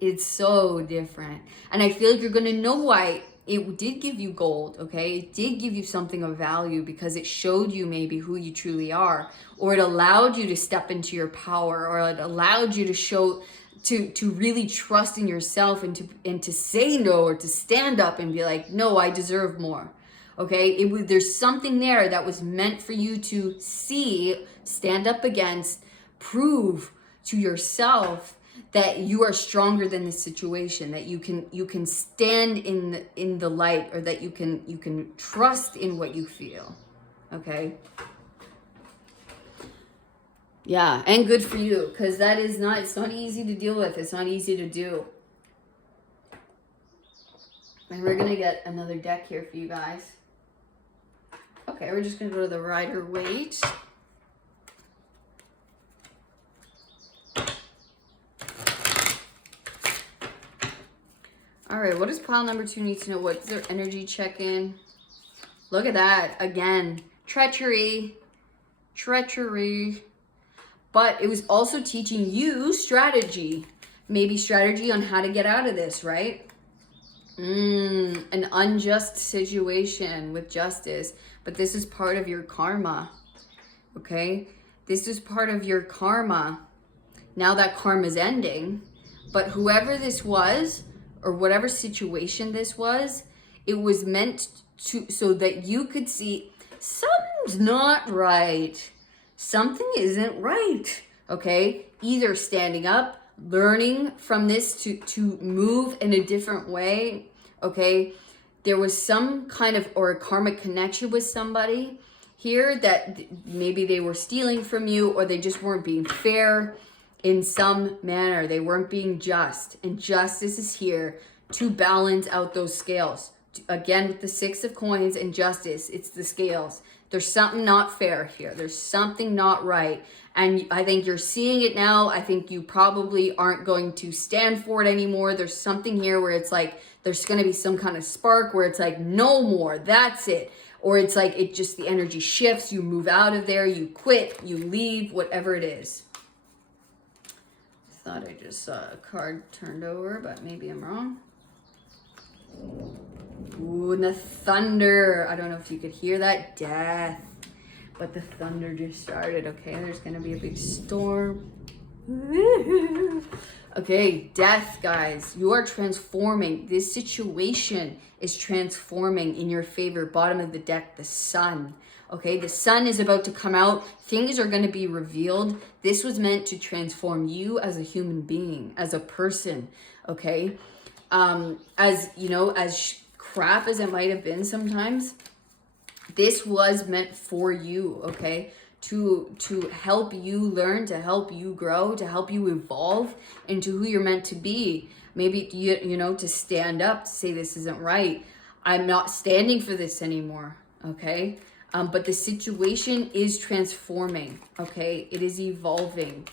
It's so different. And I feel like you're gonna know why it did give you gold, okay? It did give you something of value because it showed you maybe who you truly are, or it allowed you to step into your power, or it allowed you to show, to really trust in yourself and to say no, or to stand up and be like, no, I deserve more, okay? There's something there that was meant for you to see, stand up against, prove to yourself that you are stronger than the situation, that you can stand in the light, or that you can trust in what you feel, okay? Yeah, and good for you, because it's not easy to deal with. It's not easy to do. And we're gonna get another deck here for you guys. Okay, we're just gonna go to the Rider-Waite. All right, what does pile number 2 need to know? What's their energy check-in? Look at that. Again, treachery. Treachery. But it was also teaching you strategy. Maybe strategy on how to get out of this, right? An unjust situation with justice. But this is part of your karma, okay? This is part of your karma. Now that karma's ending. But whoever this was, or whatever situation this was, it was meant to, so that you could see something's not right. Something isn't right, okay? Either standing up, learning from this to move in a different way, okay? There was some kind of, or a karmic connection with somebody here that maybe they were stealing from you, or they just weren't being fair in some manner. They weren't being just, and justice is here to balance out those scales. Again, with the 6 of coins and justice, it's the scales. There's something not fair here. There's something not right. And I think you're seeing it now. I think you probably aren't going to stand for it anymore. There's something here where it's like, there's going to be some kind of spark where it's like, no more, that's it. Or it's like, it just, the energy shifts, you move out of there, you quit, you leave, whatever it is. Thought I just saw a card turned over, but maybe I'm wrong. Ooh, and the thunder. I don't know if you could hear that. Death. But the thunder just started. Okay, there's going to be a big storm. Okay, death, guys. You are transforming. This situation is transforming in your favor. Bottom of the deck, the sun. Okay, the sun is about to come out. Things are going to be revealed. This was meant to transform you as a human being, as a person. Okay, as you know, as crap as it might have been sometimes, this was meant for you. Okay, to help you learn, to help you grow, to help you evolve into who you're meant to be. Maybe you know, to stand up, to say this isn't right. I'm not standing for this anymore. Okay. But the situation is transforming, okay? It is evolving.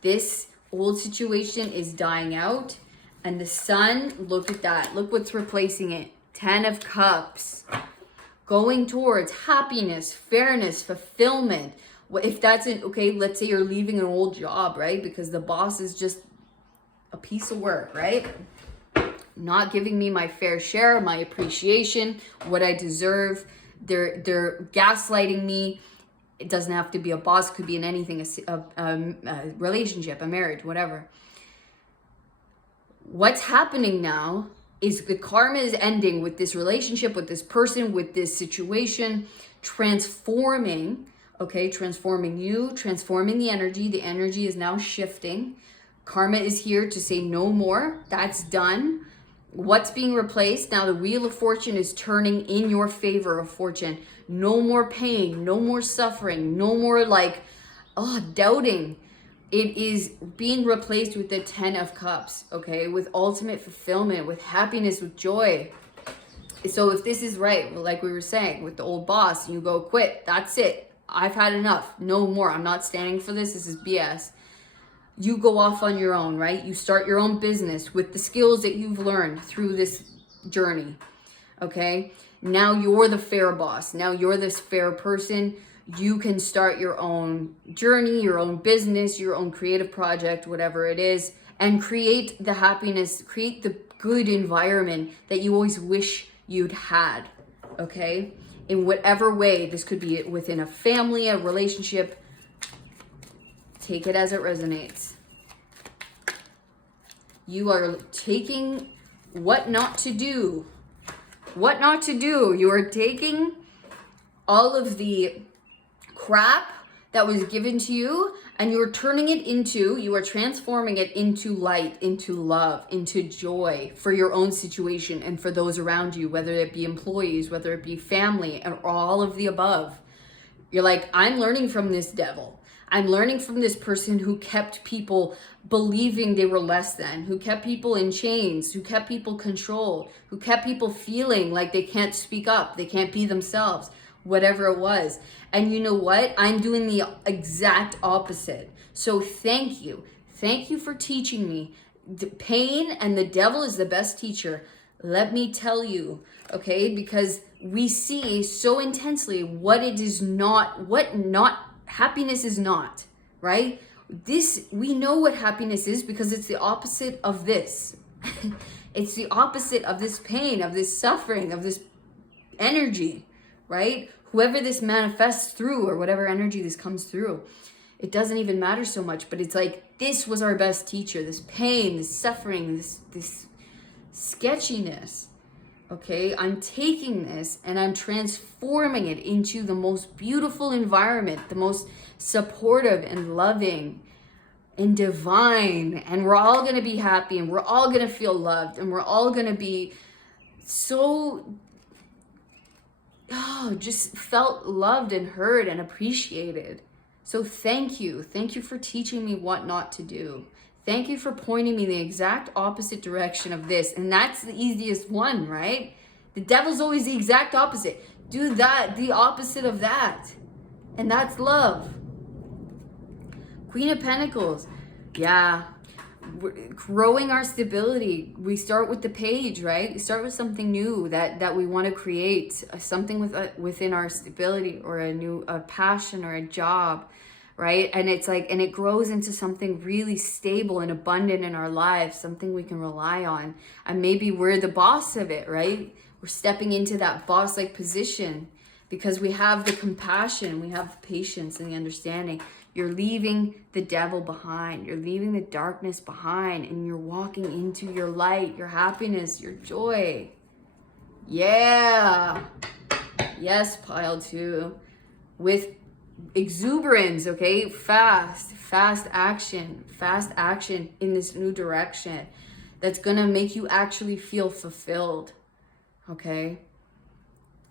This old situation is dying out. And the sun, look at that. Look what's replacing it. 10 of Cups. Going towards happiness, fairness, fulfillment. If that's it, okay, let's say you're leaving an old job, right? Because the boss is just a piece of work, right? Not giving me my fair share, my appreciation, what I deserve. They're gaslighting me. It doesn't have to be a boss. It could be in anything, a relationship, a marriage, whatever. What's happening now is the karma is ending with this relationship, with this person, with this situation, transforming, okay, transforming you, transforming the energy. The energy is now shifting. Karma is here to say no more. That's done. What's being replaced? Now the Wheel of Fortune is turning in your favor of fortune. No more pain, no more suffering, no more like, doubting. It is being replaced with the 10 of Cups, okay? With ultimate fulfillment, with happiness, with joy. So if this is right, like we were saying, with the old boss, you go quit. That's it. I've had enough. No more. I'm not standing for this. This is BS. You go off on your own, right? You start your own business with the skills that you've learned through this journey, okay? Now you're the fair boss. Now you're this fair person. You can start your own journey, your own business, your own creative project, whatever it is, and create the happiness, create the good environment that you always wish you'd had, okay? In whatever way, this could be within a family, a relationship. Take it as it resonates. You are taking what not to do. What not to do. You are taking all of the crap that was given to you and you are turning it into, you are transforming it into light, into love, into joy for your own situation and for those around you, whether it be employees, whether it be family, and all of the above. You're like, I'm learning from this devil. I'm learning from this person who kept people believing they were less than, who kept people in chains, who kept people controlled, who kept people feeling like they can't speak up, they can't be themselves, whatever it was. And you know what? I'm doing the exact opposite. So thank you. Thank you for teaching me. The pain and the devil is the best teacher. Let me tell you, okay? Because we see so intensely what it is not, happiness is not, right? We know what happiness is because it's the opposite of this. It's the opposite of this pain, of this suffering, of this energy, right? Whoever this manifests through or whatever energy this comes through, it doesn't even matter so much, but it's like, this was our best teacher, this pain, this suffering, this sketchiness. Okay, I'm taking this and I'm transforming it into the most beautiful environment, the most supportive and loving and divine. And we're all going to be happy and we're all going to feel loved and we're all going to be so, just felt loved and heard and appreciated. So thank you. Thank you for teaching me what not to do. Thank you for pointing me in the exact opposite direction of this. And that's the easiest one, right? The devil's always the exact opposite. Do that, the opposite of that. And that's love. Queen of Pentacles. Yeah. Growing our stability. We start with the page, right? We start with something new that we want to create. Something within our stability, or a passion or a job. Right? And it's like, and it grows into something really stable and abundant in our lives, something we can rely on. And maybe we're the boss of it, right? We're stepping into that boss-like position because we have the compassion, we have the patience and the understanding. You're leaving the devil behind. You're leaving the darkness behind and you're walking into your light, your happiness, your joy. Yeah. Yes, pile 2. With exuberance, okay? Fast action in this new direction that's gonna make you actually feel fulfilled, okay?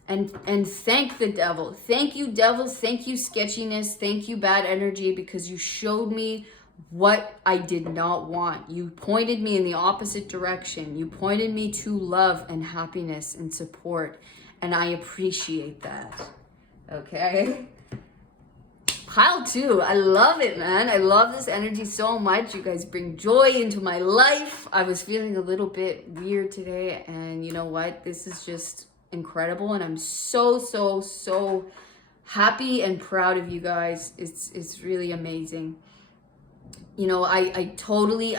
And thank the devil. Thank you, devil. Thank you, sketchiness. Thank you, bad energy, because you showed me what I did not want. You pointed me in the opposite direction. You pointed me to love and happiness and support, and I appreciate that, okay? Pile 2, I love it, man. I love this energy so much. You guys bring joy into my life. I was feeling a little bit weird today, and you know what? This is just incredible, and I'm so happy and proud of you guys. It's really amazing. You know, I totally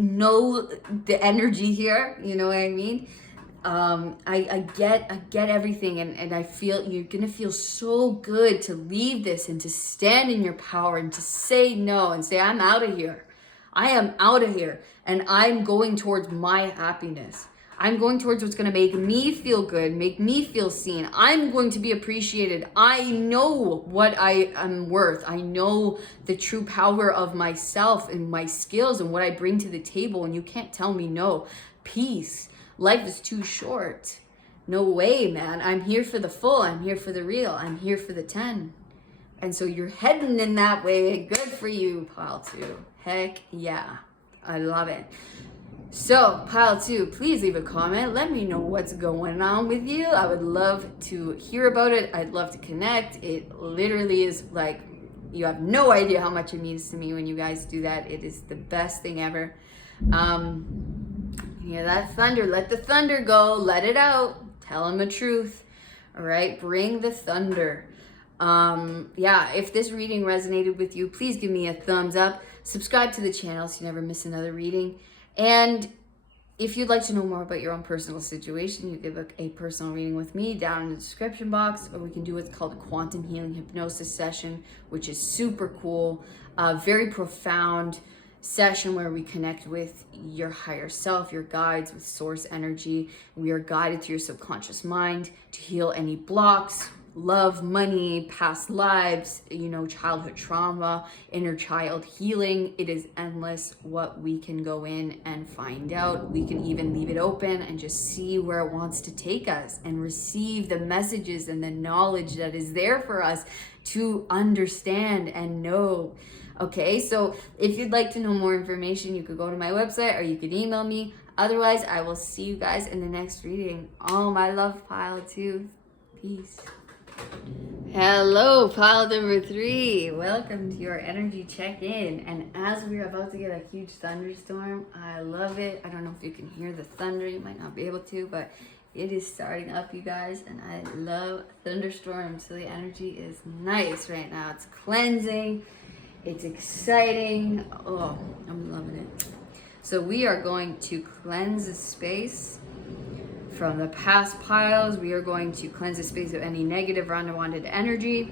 know the energy here. You know what I mean? I get everything, and I feel you're gonna feel so good to leave this and to stand in your power and to say no and say, I'm out of here. I am out of here and I'm going towards my happiness. I'm going towards what's going to make me feel good, make me feel seen. I'm going to be appreciated. I know what I am worth. I know the true power of myself and my skills and what I bring to the table. And you can't tell me no. Peace. Life is too short. No way, man. I'm here for the full. I'm here for the real. I'm here for the 10. And so you're heading in that way. Good for you, pile 2. Heck yeah. I love it. So, pile 2, please leave a comment. Let me know what's going on with you. I would love to hear about it. I'd love to connect. It literally is like, you have no idea how much it means to me when you guys do that. It is the best thing ever. Hear that thunder? Let the thunder go. Let it out. Tell them the truth. All right? Bring the thunder. Yeah, if this reading resonated with you, please give me a thumbs up. Subscribe to the channel so you never miss another reading. And if you'd like to know more about your own personal situation, you can book a personal reading with me down in the description box, or we can do what's called a quantum healing hypnosis session, which is super cool, very profound session where we connect with your higher self, your guides, with source energy. We are guided through your subconscious mind to heal any blocks, love, money, past lives, childhood trauma, inner child healing. It is endless what we can go in and find out. We can even leave it open and just see where it wants to take us and receive the messages and the knowledge that is there for us to understand and know. Okay, so if you'd like to know more information, you could go to my website or you could email me. Otherwise, I will see you guys in the next reading. All my love, pile 2. Peace. Hello, pile number 3. Welcome to your energy check-in. And as we're about to get a huge thunderstorm, I love it. I don't know if you can hear the thunder. You might not be able to, but it is starting up, you guys. And I love thunderstorms. So the energy is nice right now. It's cleansing. It's exciting. Oh, I'm loving it. So we are going to cleanse the space from the past piles. We are going to cleanse the space of any negative or unwanted energy.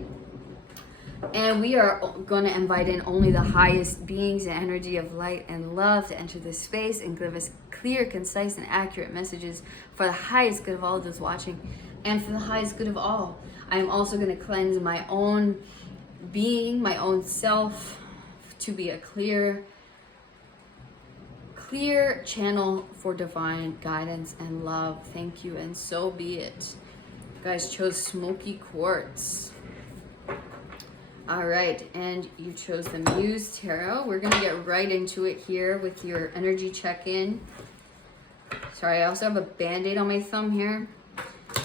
And we are going to invite in only the highest beings and energy of light and love to enter this space and give us clear, concise, and accurate messages for the highest good of all those watching and for the highest good of all. I am also going to cleanse my own being, my own self, to be a clear channel for divine guidance and love. Thank you, and so be it. You guys chose smoky quartz. All right, and you chose the Muse Tarot. We're gonna get right into it here with your energy check-in. Sorry, I also have a band-aid on my thumb here.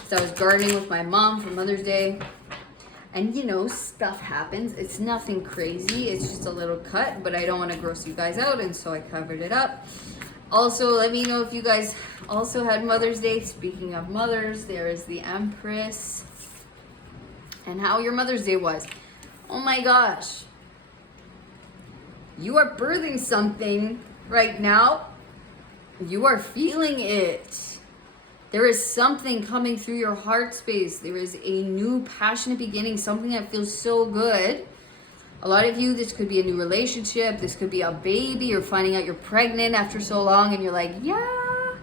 So I was gardening with my mom for Mother's Day. And stuff happens. It's nothing crazy. It's just a little cut, but I don't want to gross you guys out, and so I covered it up. Also, let me know if you guys also had Mother's Day. Speaking of mothers, there is the Empress. And how your Mother's Day was. Oh my gosh. You are birthing something right now. You are feeling it. There is something coming through your heart space. There is a new passionate beginning, something that feels so good. A lot of you, this could be a new relationship. This could be a baby. You're finding out you're pregnant after so long and you're like, yeah,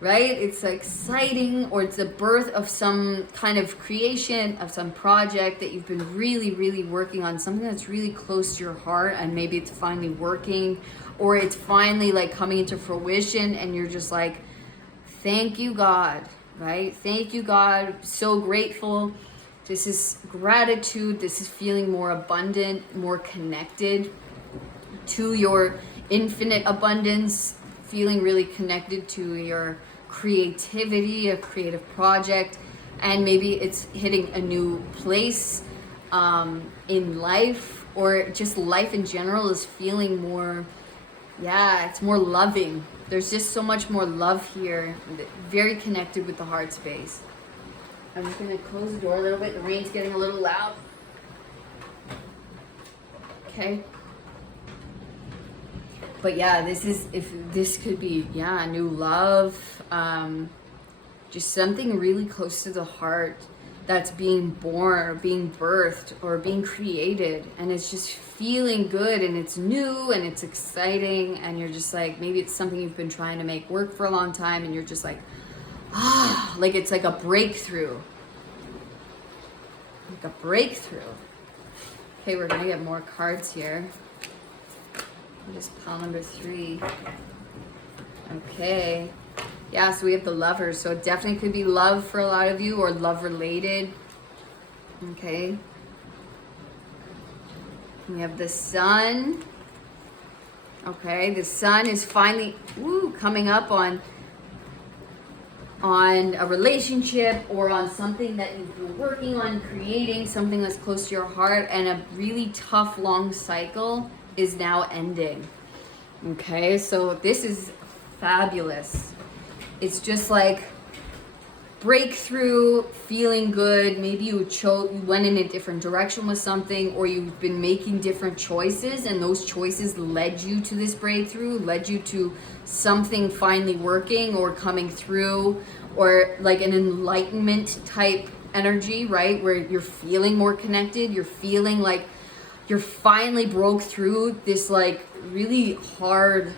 right? It's exciting, or it's the birth of some kind of creation, of some project that you've been really, really working on, something that's really close to your heart, and maybe it's finally working, or it's finally like coming into fruition and you're just like, thank you, God, right? Thank you, God. So grateful. This is gratitude. This is feeling more abundant, more connected to your infinite abundance, feeling really connected to your creativity, a creative project, and maybe it's hitting a new place in life, or just life in general is feeling more, it's more loving. There's just so much more love here, very connected with the heart space. I'm just gonna close the door a little bit. The rain's getting a little loud. Okay. But yeah, this could be, new love, just something really close to the heart. that's being born or being birthed or being created, and it's just feeling good and it's new and it's exciting, and you're just like, maybe it's something you've been trying to make work for a long time and you're just like, like it's like a breakthrough. Like a breakthrough. Okay, we're gonna get more cards here. Just pile number 3. Okay. Yeah, so we have the Lovers. So it definitely could be love for a lot of you, or love related. Okay. We have the Sun. Okay, the Sun is finally coming up on a relationship or on something that you've been working on, creating something that's close to your heart, and a really tough, long cycle is now ending. Okay, so this is fabulous. It's just like breakthrough, feeling good. Maybe you went in a different direction with something, or you've been making different choices, and those choices led you to this breakthrough, led you to something finally working or coming through, or like an enlightenment type energy, right? Where you're feeling more connected, you're feeling like you're finally broke through this like really hard,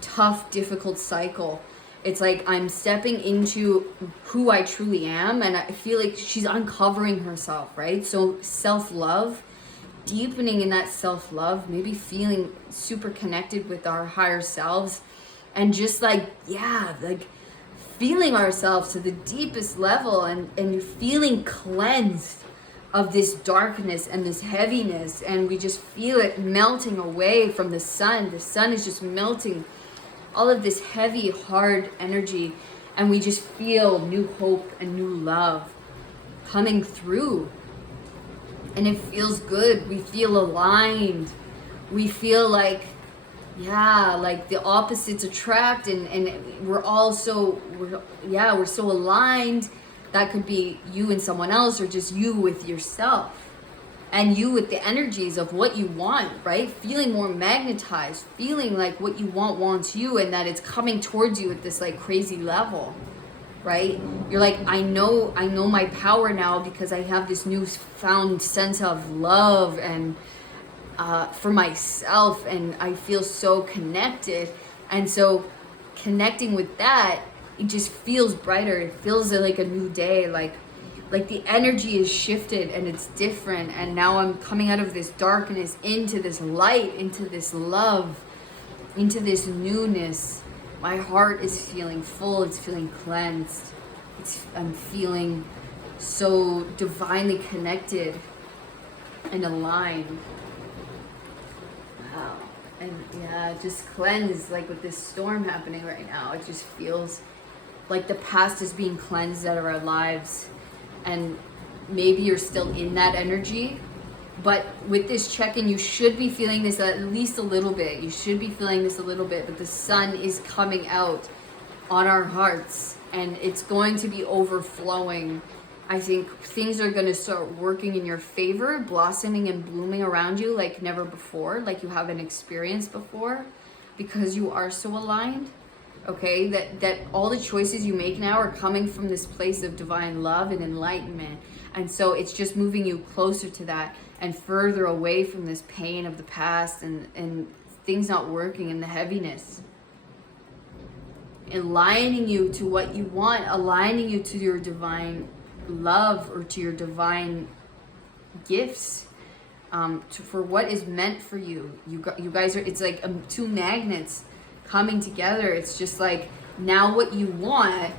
tough, difficult cycle. It's like I'm stepping into who I truly am, and I feel like she's uncovering herself, right? So self-love, deepening in that self-love, maybe feeling super connected with our higher selves, and just like, yeah, like feeling ourselves to the deepest level, and feeling cleansed of this darkness and this heaviness, and we just feel it melting away from the sun. The sun is just melting all of this heavy, hard energy, and we just feel new hope and new love coming through. And it feels good. We feel aligned. We feel like, yeah, like the opposites attract, and we're so aligned. That could be you and someone else, or just you with yourself. And you with the energies of what you want, right? Feeling more magnetized, feeling like what you want wants you, and that it's coming towards you at this like crazy level, right? You're like, I know my power now because I have this newfound sense of love and for myself, and I feel so connected. And so connecting with that, it just feels brighter. It feels like a new day, like the energy is shifted and it's different, and now I'm coming out of this darkness into this light, into this love, into this newness. My heart is feeling full, it's feeling cleansed. I'm feeling so divinely connected and aligned. Wow. And yeah, just cleansed, like with this storm happening right now. It just feels like the past is being cleansed out of our lives. And maybe you're still in that energy, but with this check-in, you should be feeling this at least a little bit. You should be feeling this a little bit, but the sun is coming out on our hearts, and it's going to be overflowing. I think things are going to start working in your favor, blossoming and blooming around you like never before, like you haven't experienced before, because you are so aligned. Okay, that all the choices you make now are coming from this place of divine love and enlightenment. And so it's just moving you closer to that and further away from this pain of the past and things not working and the heaviness. Aligning you to what you want, aligning you to your divine love or to your divine gifts, for what is meant for you. You guys are, it's like two magnets coming together. It's just like, now what you want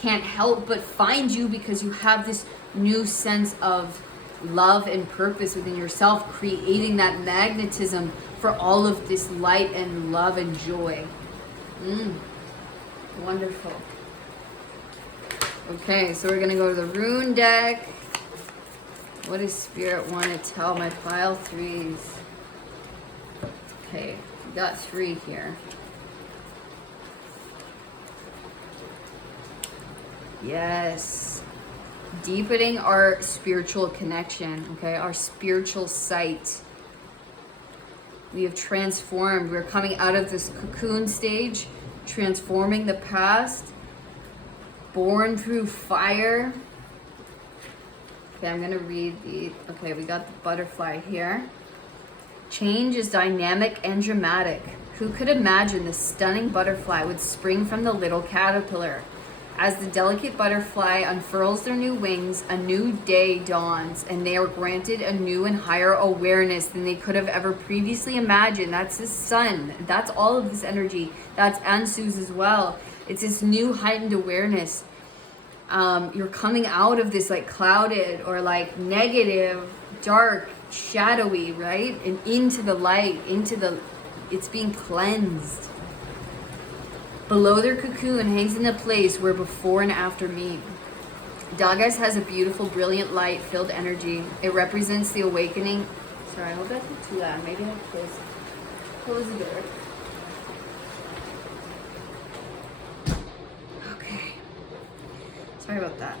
can't help but find you, because you have this new sense of love and purpose within yourself, creating that magnetism for all of this light and love and joy. Wonderful. Okay, so we're gonna go to the rune deck. What does Spirit want to tell my pile 3s? Okay, we got 3 here. Yes. Deepening our spiritual connection, okay? Our spiritual sight. We have transformed. We're coming out of this cocoon stage, transforming the past, born through fire, Okay, I'm gonna read the, okay, we got the butterfly here. Change is dynamic and dramatic. Who could imagine the stunning butterfly would spring from the little caterpillar? As the delicate butterfly unfurls their new wings, a new day dawns, and they are granted a new and higher awareness than they could have ever previously imagined. That's the sun. That's all of this energy. That's Ansu's as well. It's this new heightened awareness. You're coming out of this like clouded or like negative, dark, shadowy, right? And into the light, it's being cleansed. Below their cocoon hangs in a place where before and after meet. Dagas has a beautiful, brilliant light-filled energy. It represents the awakening. Sorry, I hope that's not too loud. Maybe I'll close the door. Okay. Sorry about that.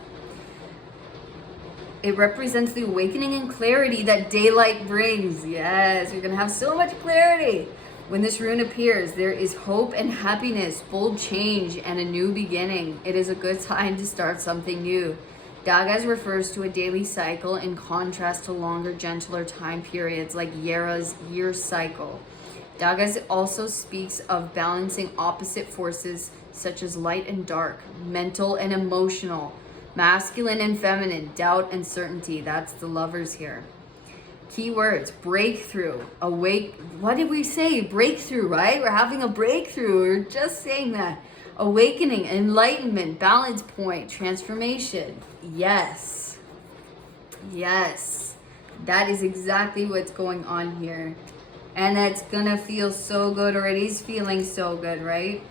It represents the awakening and clarity that daylight brings. Yes, you're gonna have so much clarity. When this rune appears, there is hope and happiness, bold change, and a new beginning. It is a good time to start something new. Dagas refers to a daily cycle in contrast to longer, gentler time periods like Yera's year cycle. Dagas also speaks of balancing opposite forces such as light and dark, mental and emotional, masculine and feminine, doubt and certainty. That's the lovers here. Keywords: breakthrough, awake. What did we say? Breakthrough, right? We're having a breakthrough. We were just saying that. Awakening, enlightenment, balance point, transformation. Yes. Yes. That is exactly what's going on here. And that's gonna feel so good, or it is feeling so good, right?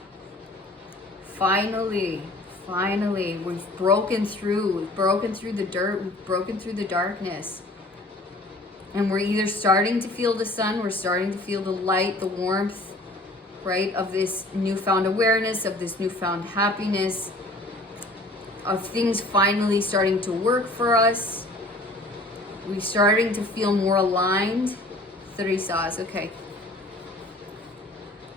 Finally, we've broken through. We've broken through the dirt. We've broken through the darkness. And we're either starting to feel the sun, we're starting to feel the light, the warmth, right, of this newfound awareness, of this newfound happiness, of things finally starting to work for us. We're starting to feel more aligned. 30 saws, okay.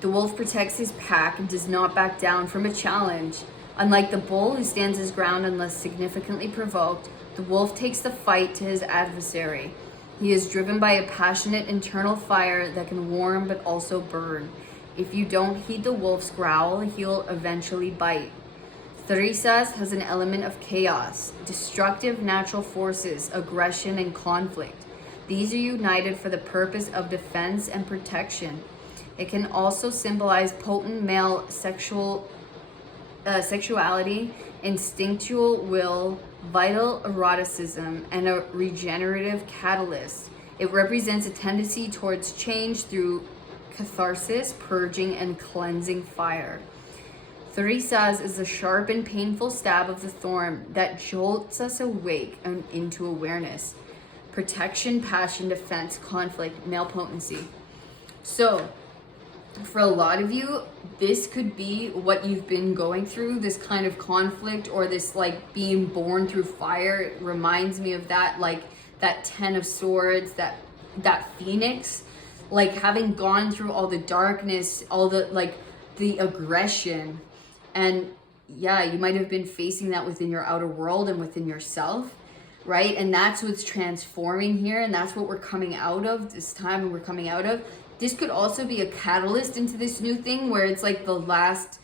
The wolf protects his pack and does not back down from a challenge. Unlike the bull, who stands his ground unless significantly provoked, the wolf takes the fight to his adversary. He is driven by a passionate internal fire that can warm but also burn. If you don't heed the wolf's growl, he'll eventually bite. Therisas has an element of chaos, destructive natural forces, aggression, and conflict. These are united for the purpose of defense and protection. It can also symbolize potent male sexuality, instinctual will, vital eroticism, and a regenerative catalyst. It represents a tendency towards change through catharsis, purging, and cleansing fire. Therisas is the sharp and painful stab of the thorn that jolts us awake and into awareness. Protection, passion, defense, conflict, male potency. So, for a lot of you, this could be what you've been going through, this kind of conflict, or this like being born through fire. It reminds me of that, like that 10 of swords, that phoenix, like having gone through all the darkness, all the like the aggression. And yeah, you might have been facing that within your outer world and within yourself, right? And that's what's transforming here, and that's what we're coming out of this time, and we're coming out of. This could also be a catalyst into this new thing where it's like the last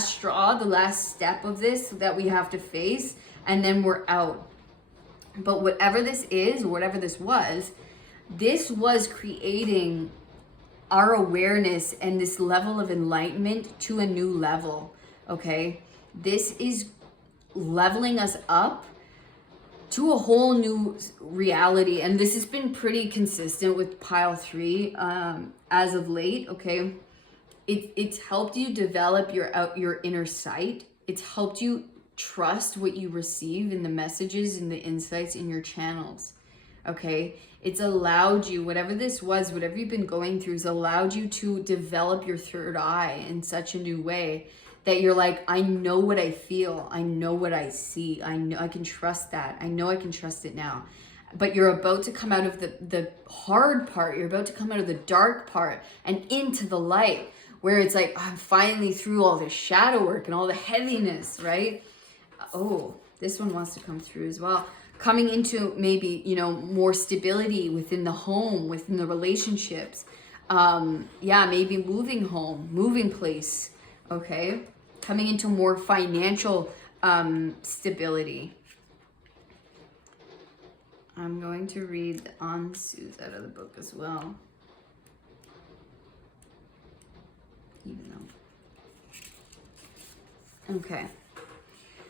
straw, the last step of this that we have to face, and then we're out. But whatever this is, or whatever this was creating our awareness and this level of enlightenment to a new level, okay? This is leveling us up to a whole new reality, and this has been pretty consistent with pile 3 as of late, okay? It's helped you develop your inner sight. It's helped you trust what you receive in the messages and the insights in your channels, okay? It's allowed you, whatever this was, whatever you've been going through, has allowed you to develop your third eye in such a new way that you're like, I know what I feel. I know what I see. I know I can trust that. I know I can trust it now. But you're about to come out of the hard part. You're about to come out of the dark part and into the light, where it's like, I'm finally through all this shadow work and all the heaviness, right? Oh, this one wants to come through as well. coming into maybe, you know, more stability within the home, within the relationships. Yeah, maybe moving home, moving place, okay? Coming into more financial stability. I'm going to read the Ansus out of the book as well. Even though. Okay.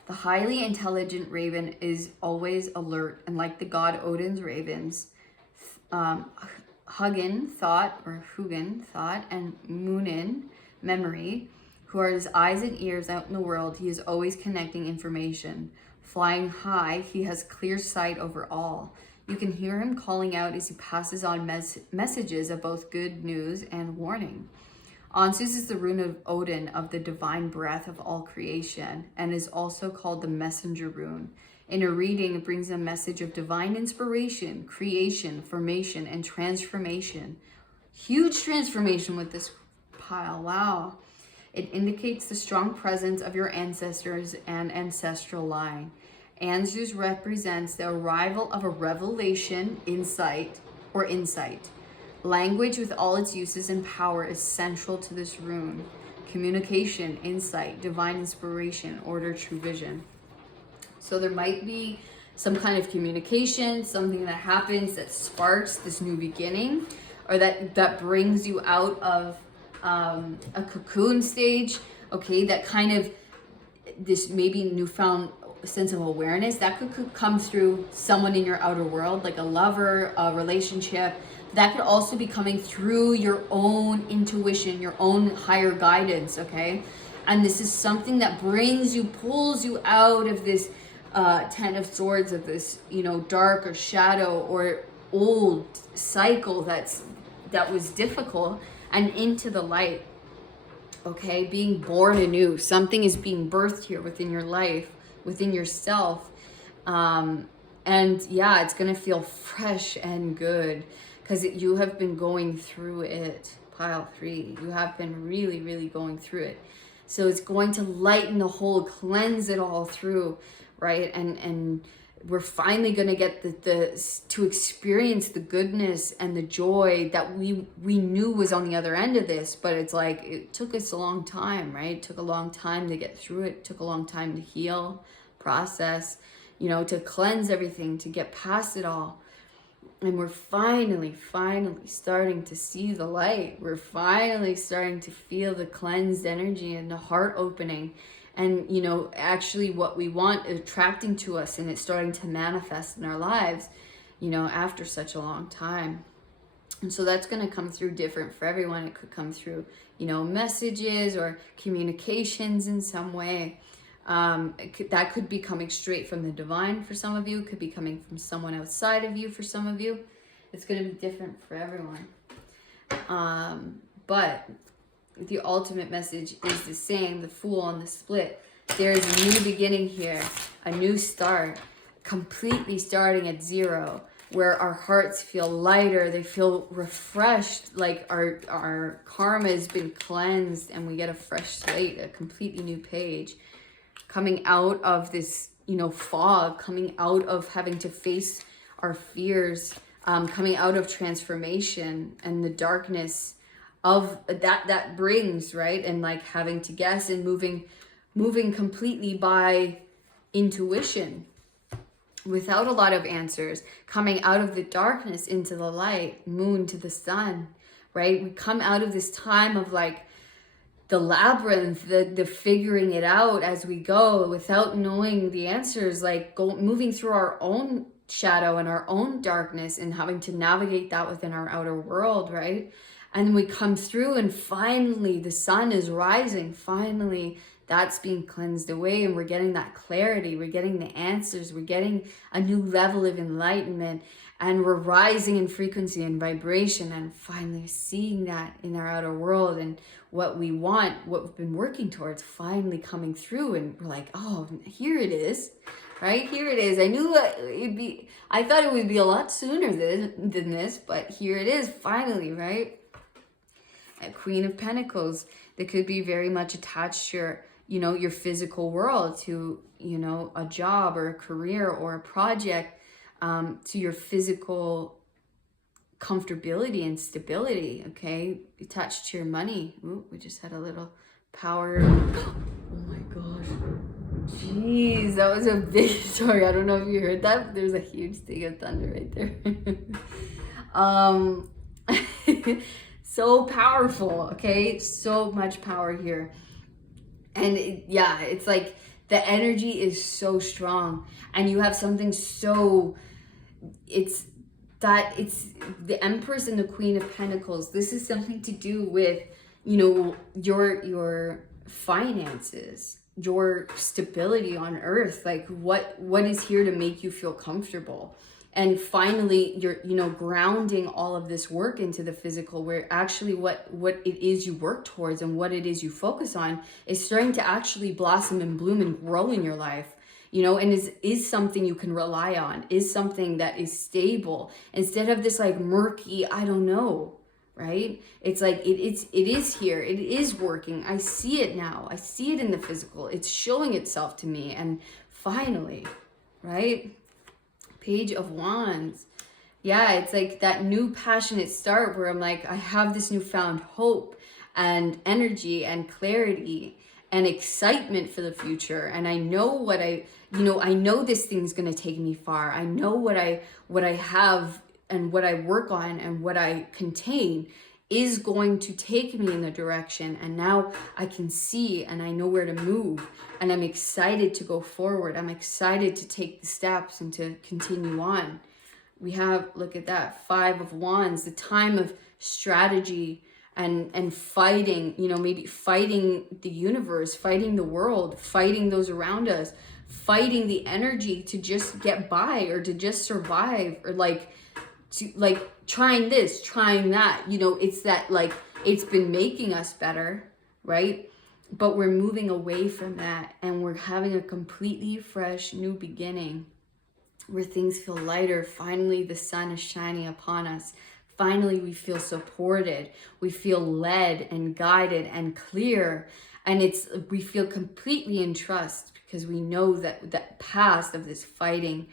The highly intelligent raven is always alert, and like the god Odin's ravens, Hugin, thought, and Munin, memory, who are his eyes and ears out in the world, he is always connecting information. Flying high, he has clear sight over all. You can hear him calling out as he passes on messages of both good news and warning. Ansus is the rune of Odin, of the divine breath of all creation, and is also called the messenger rune. In a reading, it brings a message of divine inspiration, creation, formation, and transformation. Huge transformation with this pile. Wow. It indicates the strong presence of your ancestors and ancestral line. Anzus represents the arrival of a revelation, insight. Language with all its uses and power is central to this rune. Communication, insight, divine inspiration, order, true vision. So there might be some kind of communication, something that happens that sparks this new beginning, or that brings you out of a cocoon stage, okay, that kind of, this maybe newfound sense of awareness that could come through someone in your outer world, like a lover, a relationship. That could also be coming through your own intuition, your own higher guidance, okay? And this is something that brings you, pulls you out of this Ten of Swords, of this, you know, dark or shadow or old cycle that was difficult, and into the light, okay? Being born anew. Something is being birthed here within your life, within yourself. And yeah, it's going to feel fresh and good, because you have been going through it. Pile 3, you have been really, really going through it. So it's going to lighten the whole, cleanse it all through, right? And we're finally going to get to experience the goodness and the joy that we knew was on the other end of this. But it's like, it took us a long time, right? It took a long time to get through it. It took a long time to heal, process, you know, to cleanse everything, to get past it all. And we're finally starting to see the light. We're finally starting to feel the cleansed energy and the heart opening. And, you know, actually what we want attracting to us, and it's starting to manifest in our lives, you know, after such a long time. And so that's going to come through different for everyone. It could come through, you know, messages or communications in some way. That could be coming straight from the divine for some of you. It could be coming from someone outside of you for some of you. It's going to be different for everyone. But the ultimate message is the same, the Fool and the Split. There is a new beginning here, a new start, completely starting at zero, where our hearts feel lighter, they feel refreshed, like our karma has been cleansed, and we get a fresh slate, a completely new page. Coming out of this, you know, fog, coming out of having to face our fears, coming out of transformation and the darkness of that brings, right? And like having to guess and moving completely by intuition, without a lot of answers, coming out of the darkness into the light, moon to the sun, right? We come out of this time of like the labyrinth, the figuring it out as we go without knowing the answers, like moving through our own shadow and our own darkness and having to navigate that within our outer world, right? And we come through and finally the sun is rising. Finally, that's being cleansed away and we're getting that clarity. We're getting the answers. We're getting a new level of enlightenment, and we're rising in frequency and vibration, and finally seeing that in our outer world, and what we want, what we've been working towards, finally coming through. And we're like, oh, here it is, right? Here it is. I knew I thought it would be a lot sooner than this, but here it is finally, right? A Queen of Pentacles that could be very much attached to your, your physical world, to, a job or a career or a project to your physical comfortability and stability, okay? Attached to your money. Ooh, we just had a little power. Oh my gosh. Jeez, that was a big story. I don't know if you heard that, but there's a huge thing of thunder right there. So powerful, okay? So much power here. And yeah, it's like the energy is so strong, and you have something so, it's the Empress and the Queen of Pentacles. This is something to do with, you know, your finances, your stability on earth, like what is here to make you feel comfortable. And finally, you're, you know, grounding all of this work into the physical, where actually what it is you work towards and what it is you focus on is starting to actually blossom and bloom and grow in your life, you know, and is something you can rely on, is something that is stable, instead of this like murky, I don't know, right? It's like, it is here, it is working, I see it now, I see it in the physical, it's showing itself to me. And finally, right? Page of Wands. Yeah, it's like that new passionate start where I'm like, I have this newfound hope and energy and clarity and excitement for the future. And I know what I know this thing's going to take me far. I know what I have and what I work on and what I contain is going to take me in the direction. And now I can see and I know where to move, and I'm excited to go forward. I'm excited to take the steps and to continue on. We have, look at that, 5 of Wands, the time of strategy and fighting, you know, maybe fighting the universe, fighting the world, fighting those around us, fighting the energy to just get by or to just survive, or trying this, trying that, you know. It's that, like, it's been making us better, right? But we're moving away from that, and we're having a completely fresh new beginning where things feel lighter. Finally, the sun is shining upon us. Finally, we feel supported. We feel led and guided and clear. And we feel completely in trust, because we know that that past of this fighting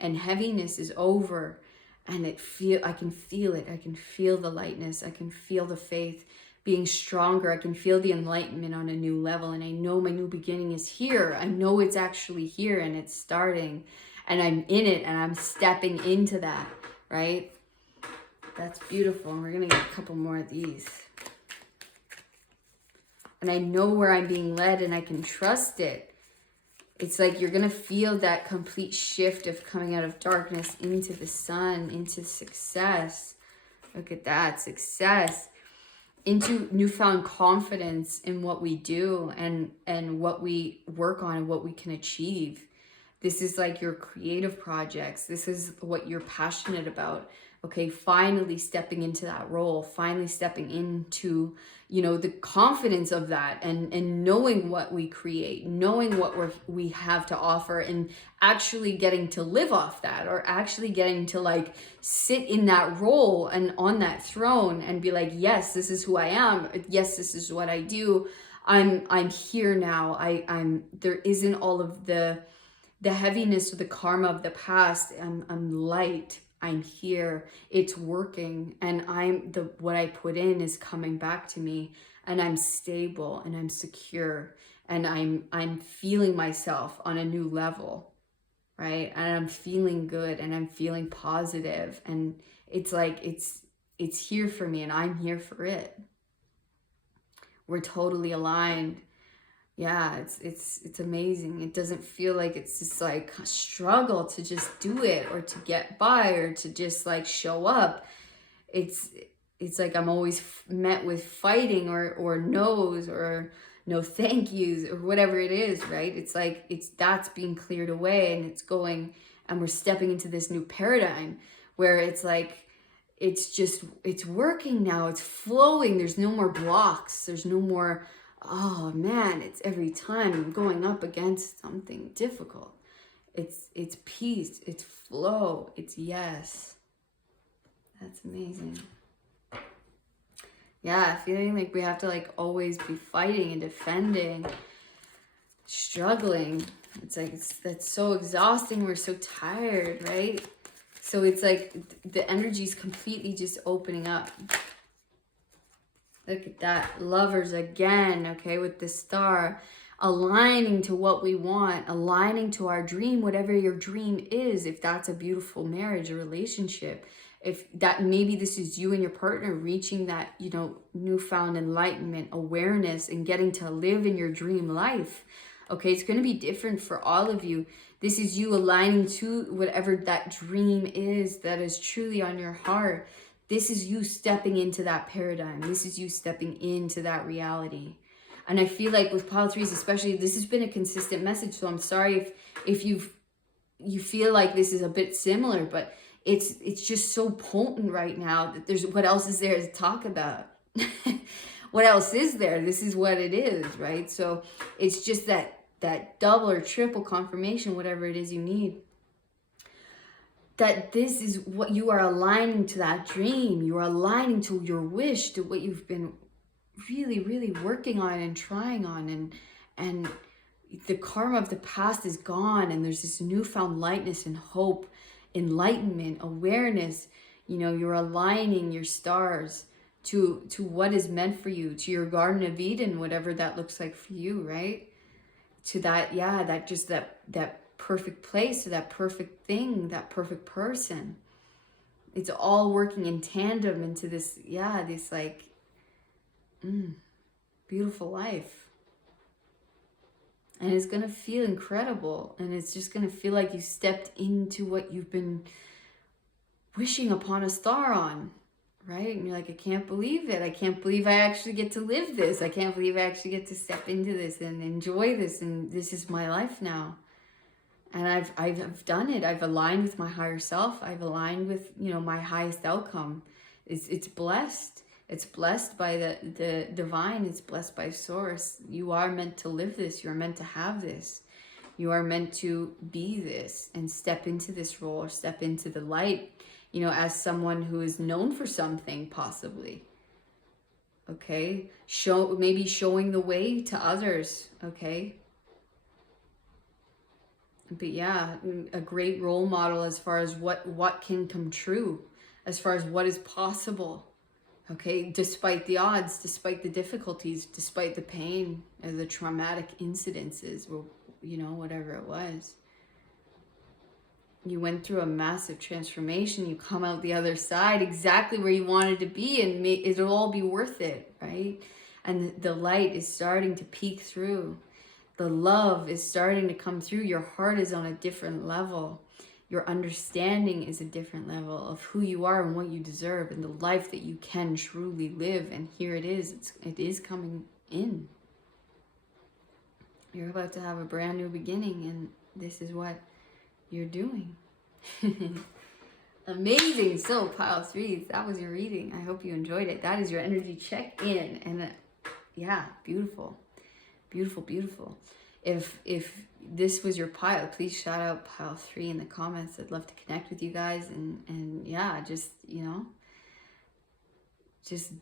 and heaviness is over. And I can feel it. I can feel the lightness. I can feel the faith being stronger. I can feel the enlightenment on a new level. And I know my new beginning is here. I know it's actually here and it's starting. And I'm in it and I'm stepping into that, right? That's beautiful. And we're going to get a couple more of these. And I know where I'm being led and I can trust it. It's like you're going to feel that complete shift of coming out of darkness into the sun, into success. Look at that, success. Into newfound confidence in what we do and what we work on and what we can achieve. This is like your creative projects. This is what you're passionate about. Okay, finally stepping into that role, finally stepping into, you know, the confidence of that, and knowing what we create, knowing what we have to offer, and actually getting to live off that, or actually getting to like sit in that role and on that throne and be like, yes, this is who I am. Yes, this is what I do. I'm here now. There isn't all of the heaviness or the karma of the past. I'm light. I'm here. It's working, and what I put in is coming back to me, and I'm stable and I'm secure, and I'm feeling myself on a new level, right? And I'm feeling good and I'm feeling positive, and it's like it's here for me and I'm here for it. We're totally aligned. Yeah, it's amazing. It doesn't feel like it's just like a struggle to just do it or to get by or to just like show up. It's like I'm always met with fighting or no's or no thank yous or whatever it is, right? It's like that's being cleared away, and it's going, and we're stepping into this new paradigm where it's like it's working now. It's flowing. There's no more blocks. There's no more, oh man, it's every time I'm going up against something difficult. It's peace, it's flow, it's yes. That's amazing. Yeah, feeling like we have to like always be fighting and defending, struggling. It's like that's so exhausting. We're so tired, right? So it's like the energy is completely just opening up. Look at that. Lovers again, okay, with the star. Aligning to what we want, aligning to our dream, whatever your dream is. If that's a beautiful marriage, a relationship, if that, maybe this is you and your partner reaching that, you know, newfound enlightenment, awareness, and getting to live in your dream life. Okay, it's going to be different for all of you. This is you aligning to whatever that dream is that is truly on your heart. This is you stepping into that paradigm. This is you stepping into that reality. And I feel like with pile threes especially, this has been a consistent message. So I'm sorry if you feel like this is a bit similar, but it's just so potent right now that there's, what else is there to talk about? What else is there? This is what it is, right? So it's just that double or triple confirmation, whatever it is you need, that this is what you are aligning to, that dream. You are aligning to your wish, to what you've been really, really working on and trying on, and the karma of the past is gone, and there's this newfound lightness and hope, enlightenment, awareness. You know, you're aligning your stars to what is meant for you, to your Garden of Eden, whatever that looks like for you, right? To that, yeah, that just that perfect place, to that perfect thing, that perfect person. It's all working in tandem into this, yeah, this like beautiful life. And it's going to feel incredible. And it's just going to feel like you stepped into what you've been wishing upon a star on, right? And you're like, I can't believe it. I can't believe I actually get to live this. I can't believe I actually get to step into this and enjoy this. And this is my life now. And I've done it. I've aligned with my higher self. I've aligned with, you know, my highest outcome. It's blessed. It's blessed by the divine. It's blessed by source. You are meant to live this. You're meant to have this. You are meant to be this and step into this role, or step into the light, you know, as someone who is known for something, possibly. Okay? Maybe showing the way to others, okay? But yeah, a great role model as far as what can come true, as far as what is possible. Okay, despite the odds, despite the difficulties, despite the pain, or the traumatic incidences, or, you know, whatever it was. You went through a massive transformation. You come out the other side exactly where you wanted to be, and it'll all be worth it, right? And the light is starting to peek through. The love is starting to come through. Your heart is on a different level. Your understanding is a different level of who you are and what you deserve, and the life that you can truly live. And here it is. It is coming in. You're about to have a brand new beginning, and this is what you're doing. Amazing. So pile threes, that was your reading. I hope you enjoyed it. That is your energy check-in. And yeah, beautiful. Beautiful, beautiful. If this was your pile, please shout out pile 3 in the comments. I'd love to connect with you guys, and yeah, just, you know, just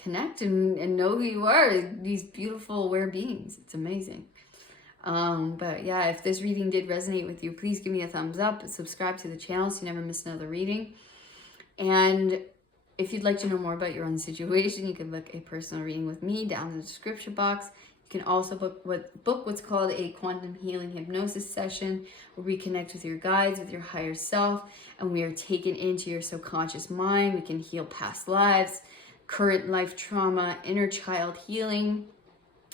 connect and know who you are, these beautiful aware beings. It's amazing. But yeah, if this reading did resonate with you, please give me a thumbs up, subscribe to the channel so you never miss another reading. And if you'd like to know more about your own situation, you can book a personal reading with me down in the description box. You can also book what's called a quantum healing hypnosis session, where we connect with your guides, with your higher self, and we are taken into your subconscious mind. We can heal past lives, current life trauma, inner child healing,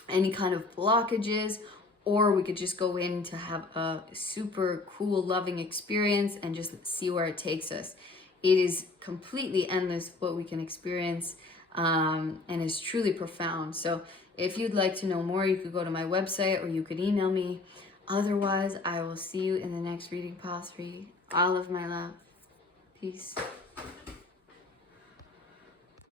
any kind of blockages, or we could just go in to have a super cool, loving experience and just see where it takes us. It is completely endless what we can experience, and is truly profound. So if you'd like to know more, you could go to my website, or you could email me. Otherwise, I will see you in the next reading, pile 3. All of my love. Peace.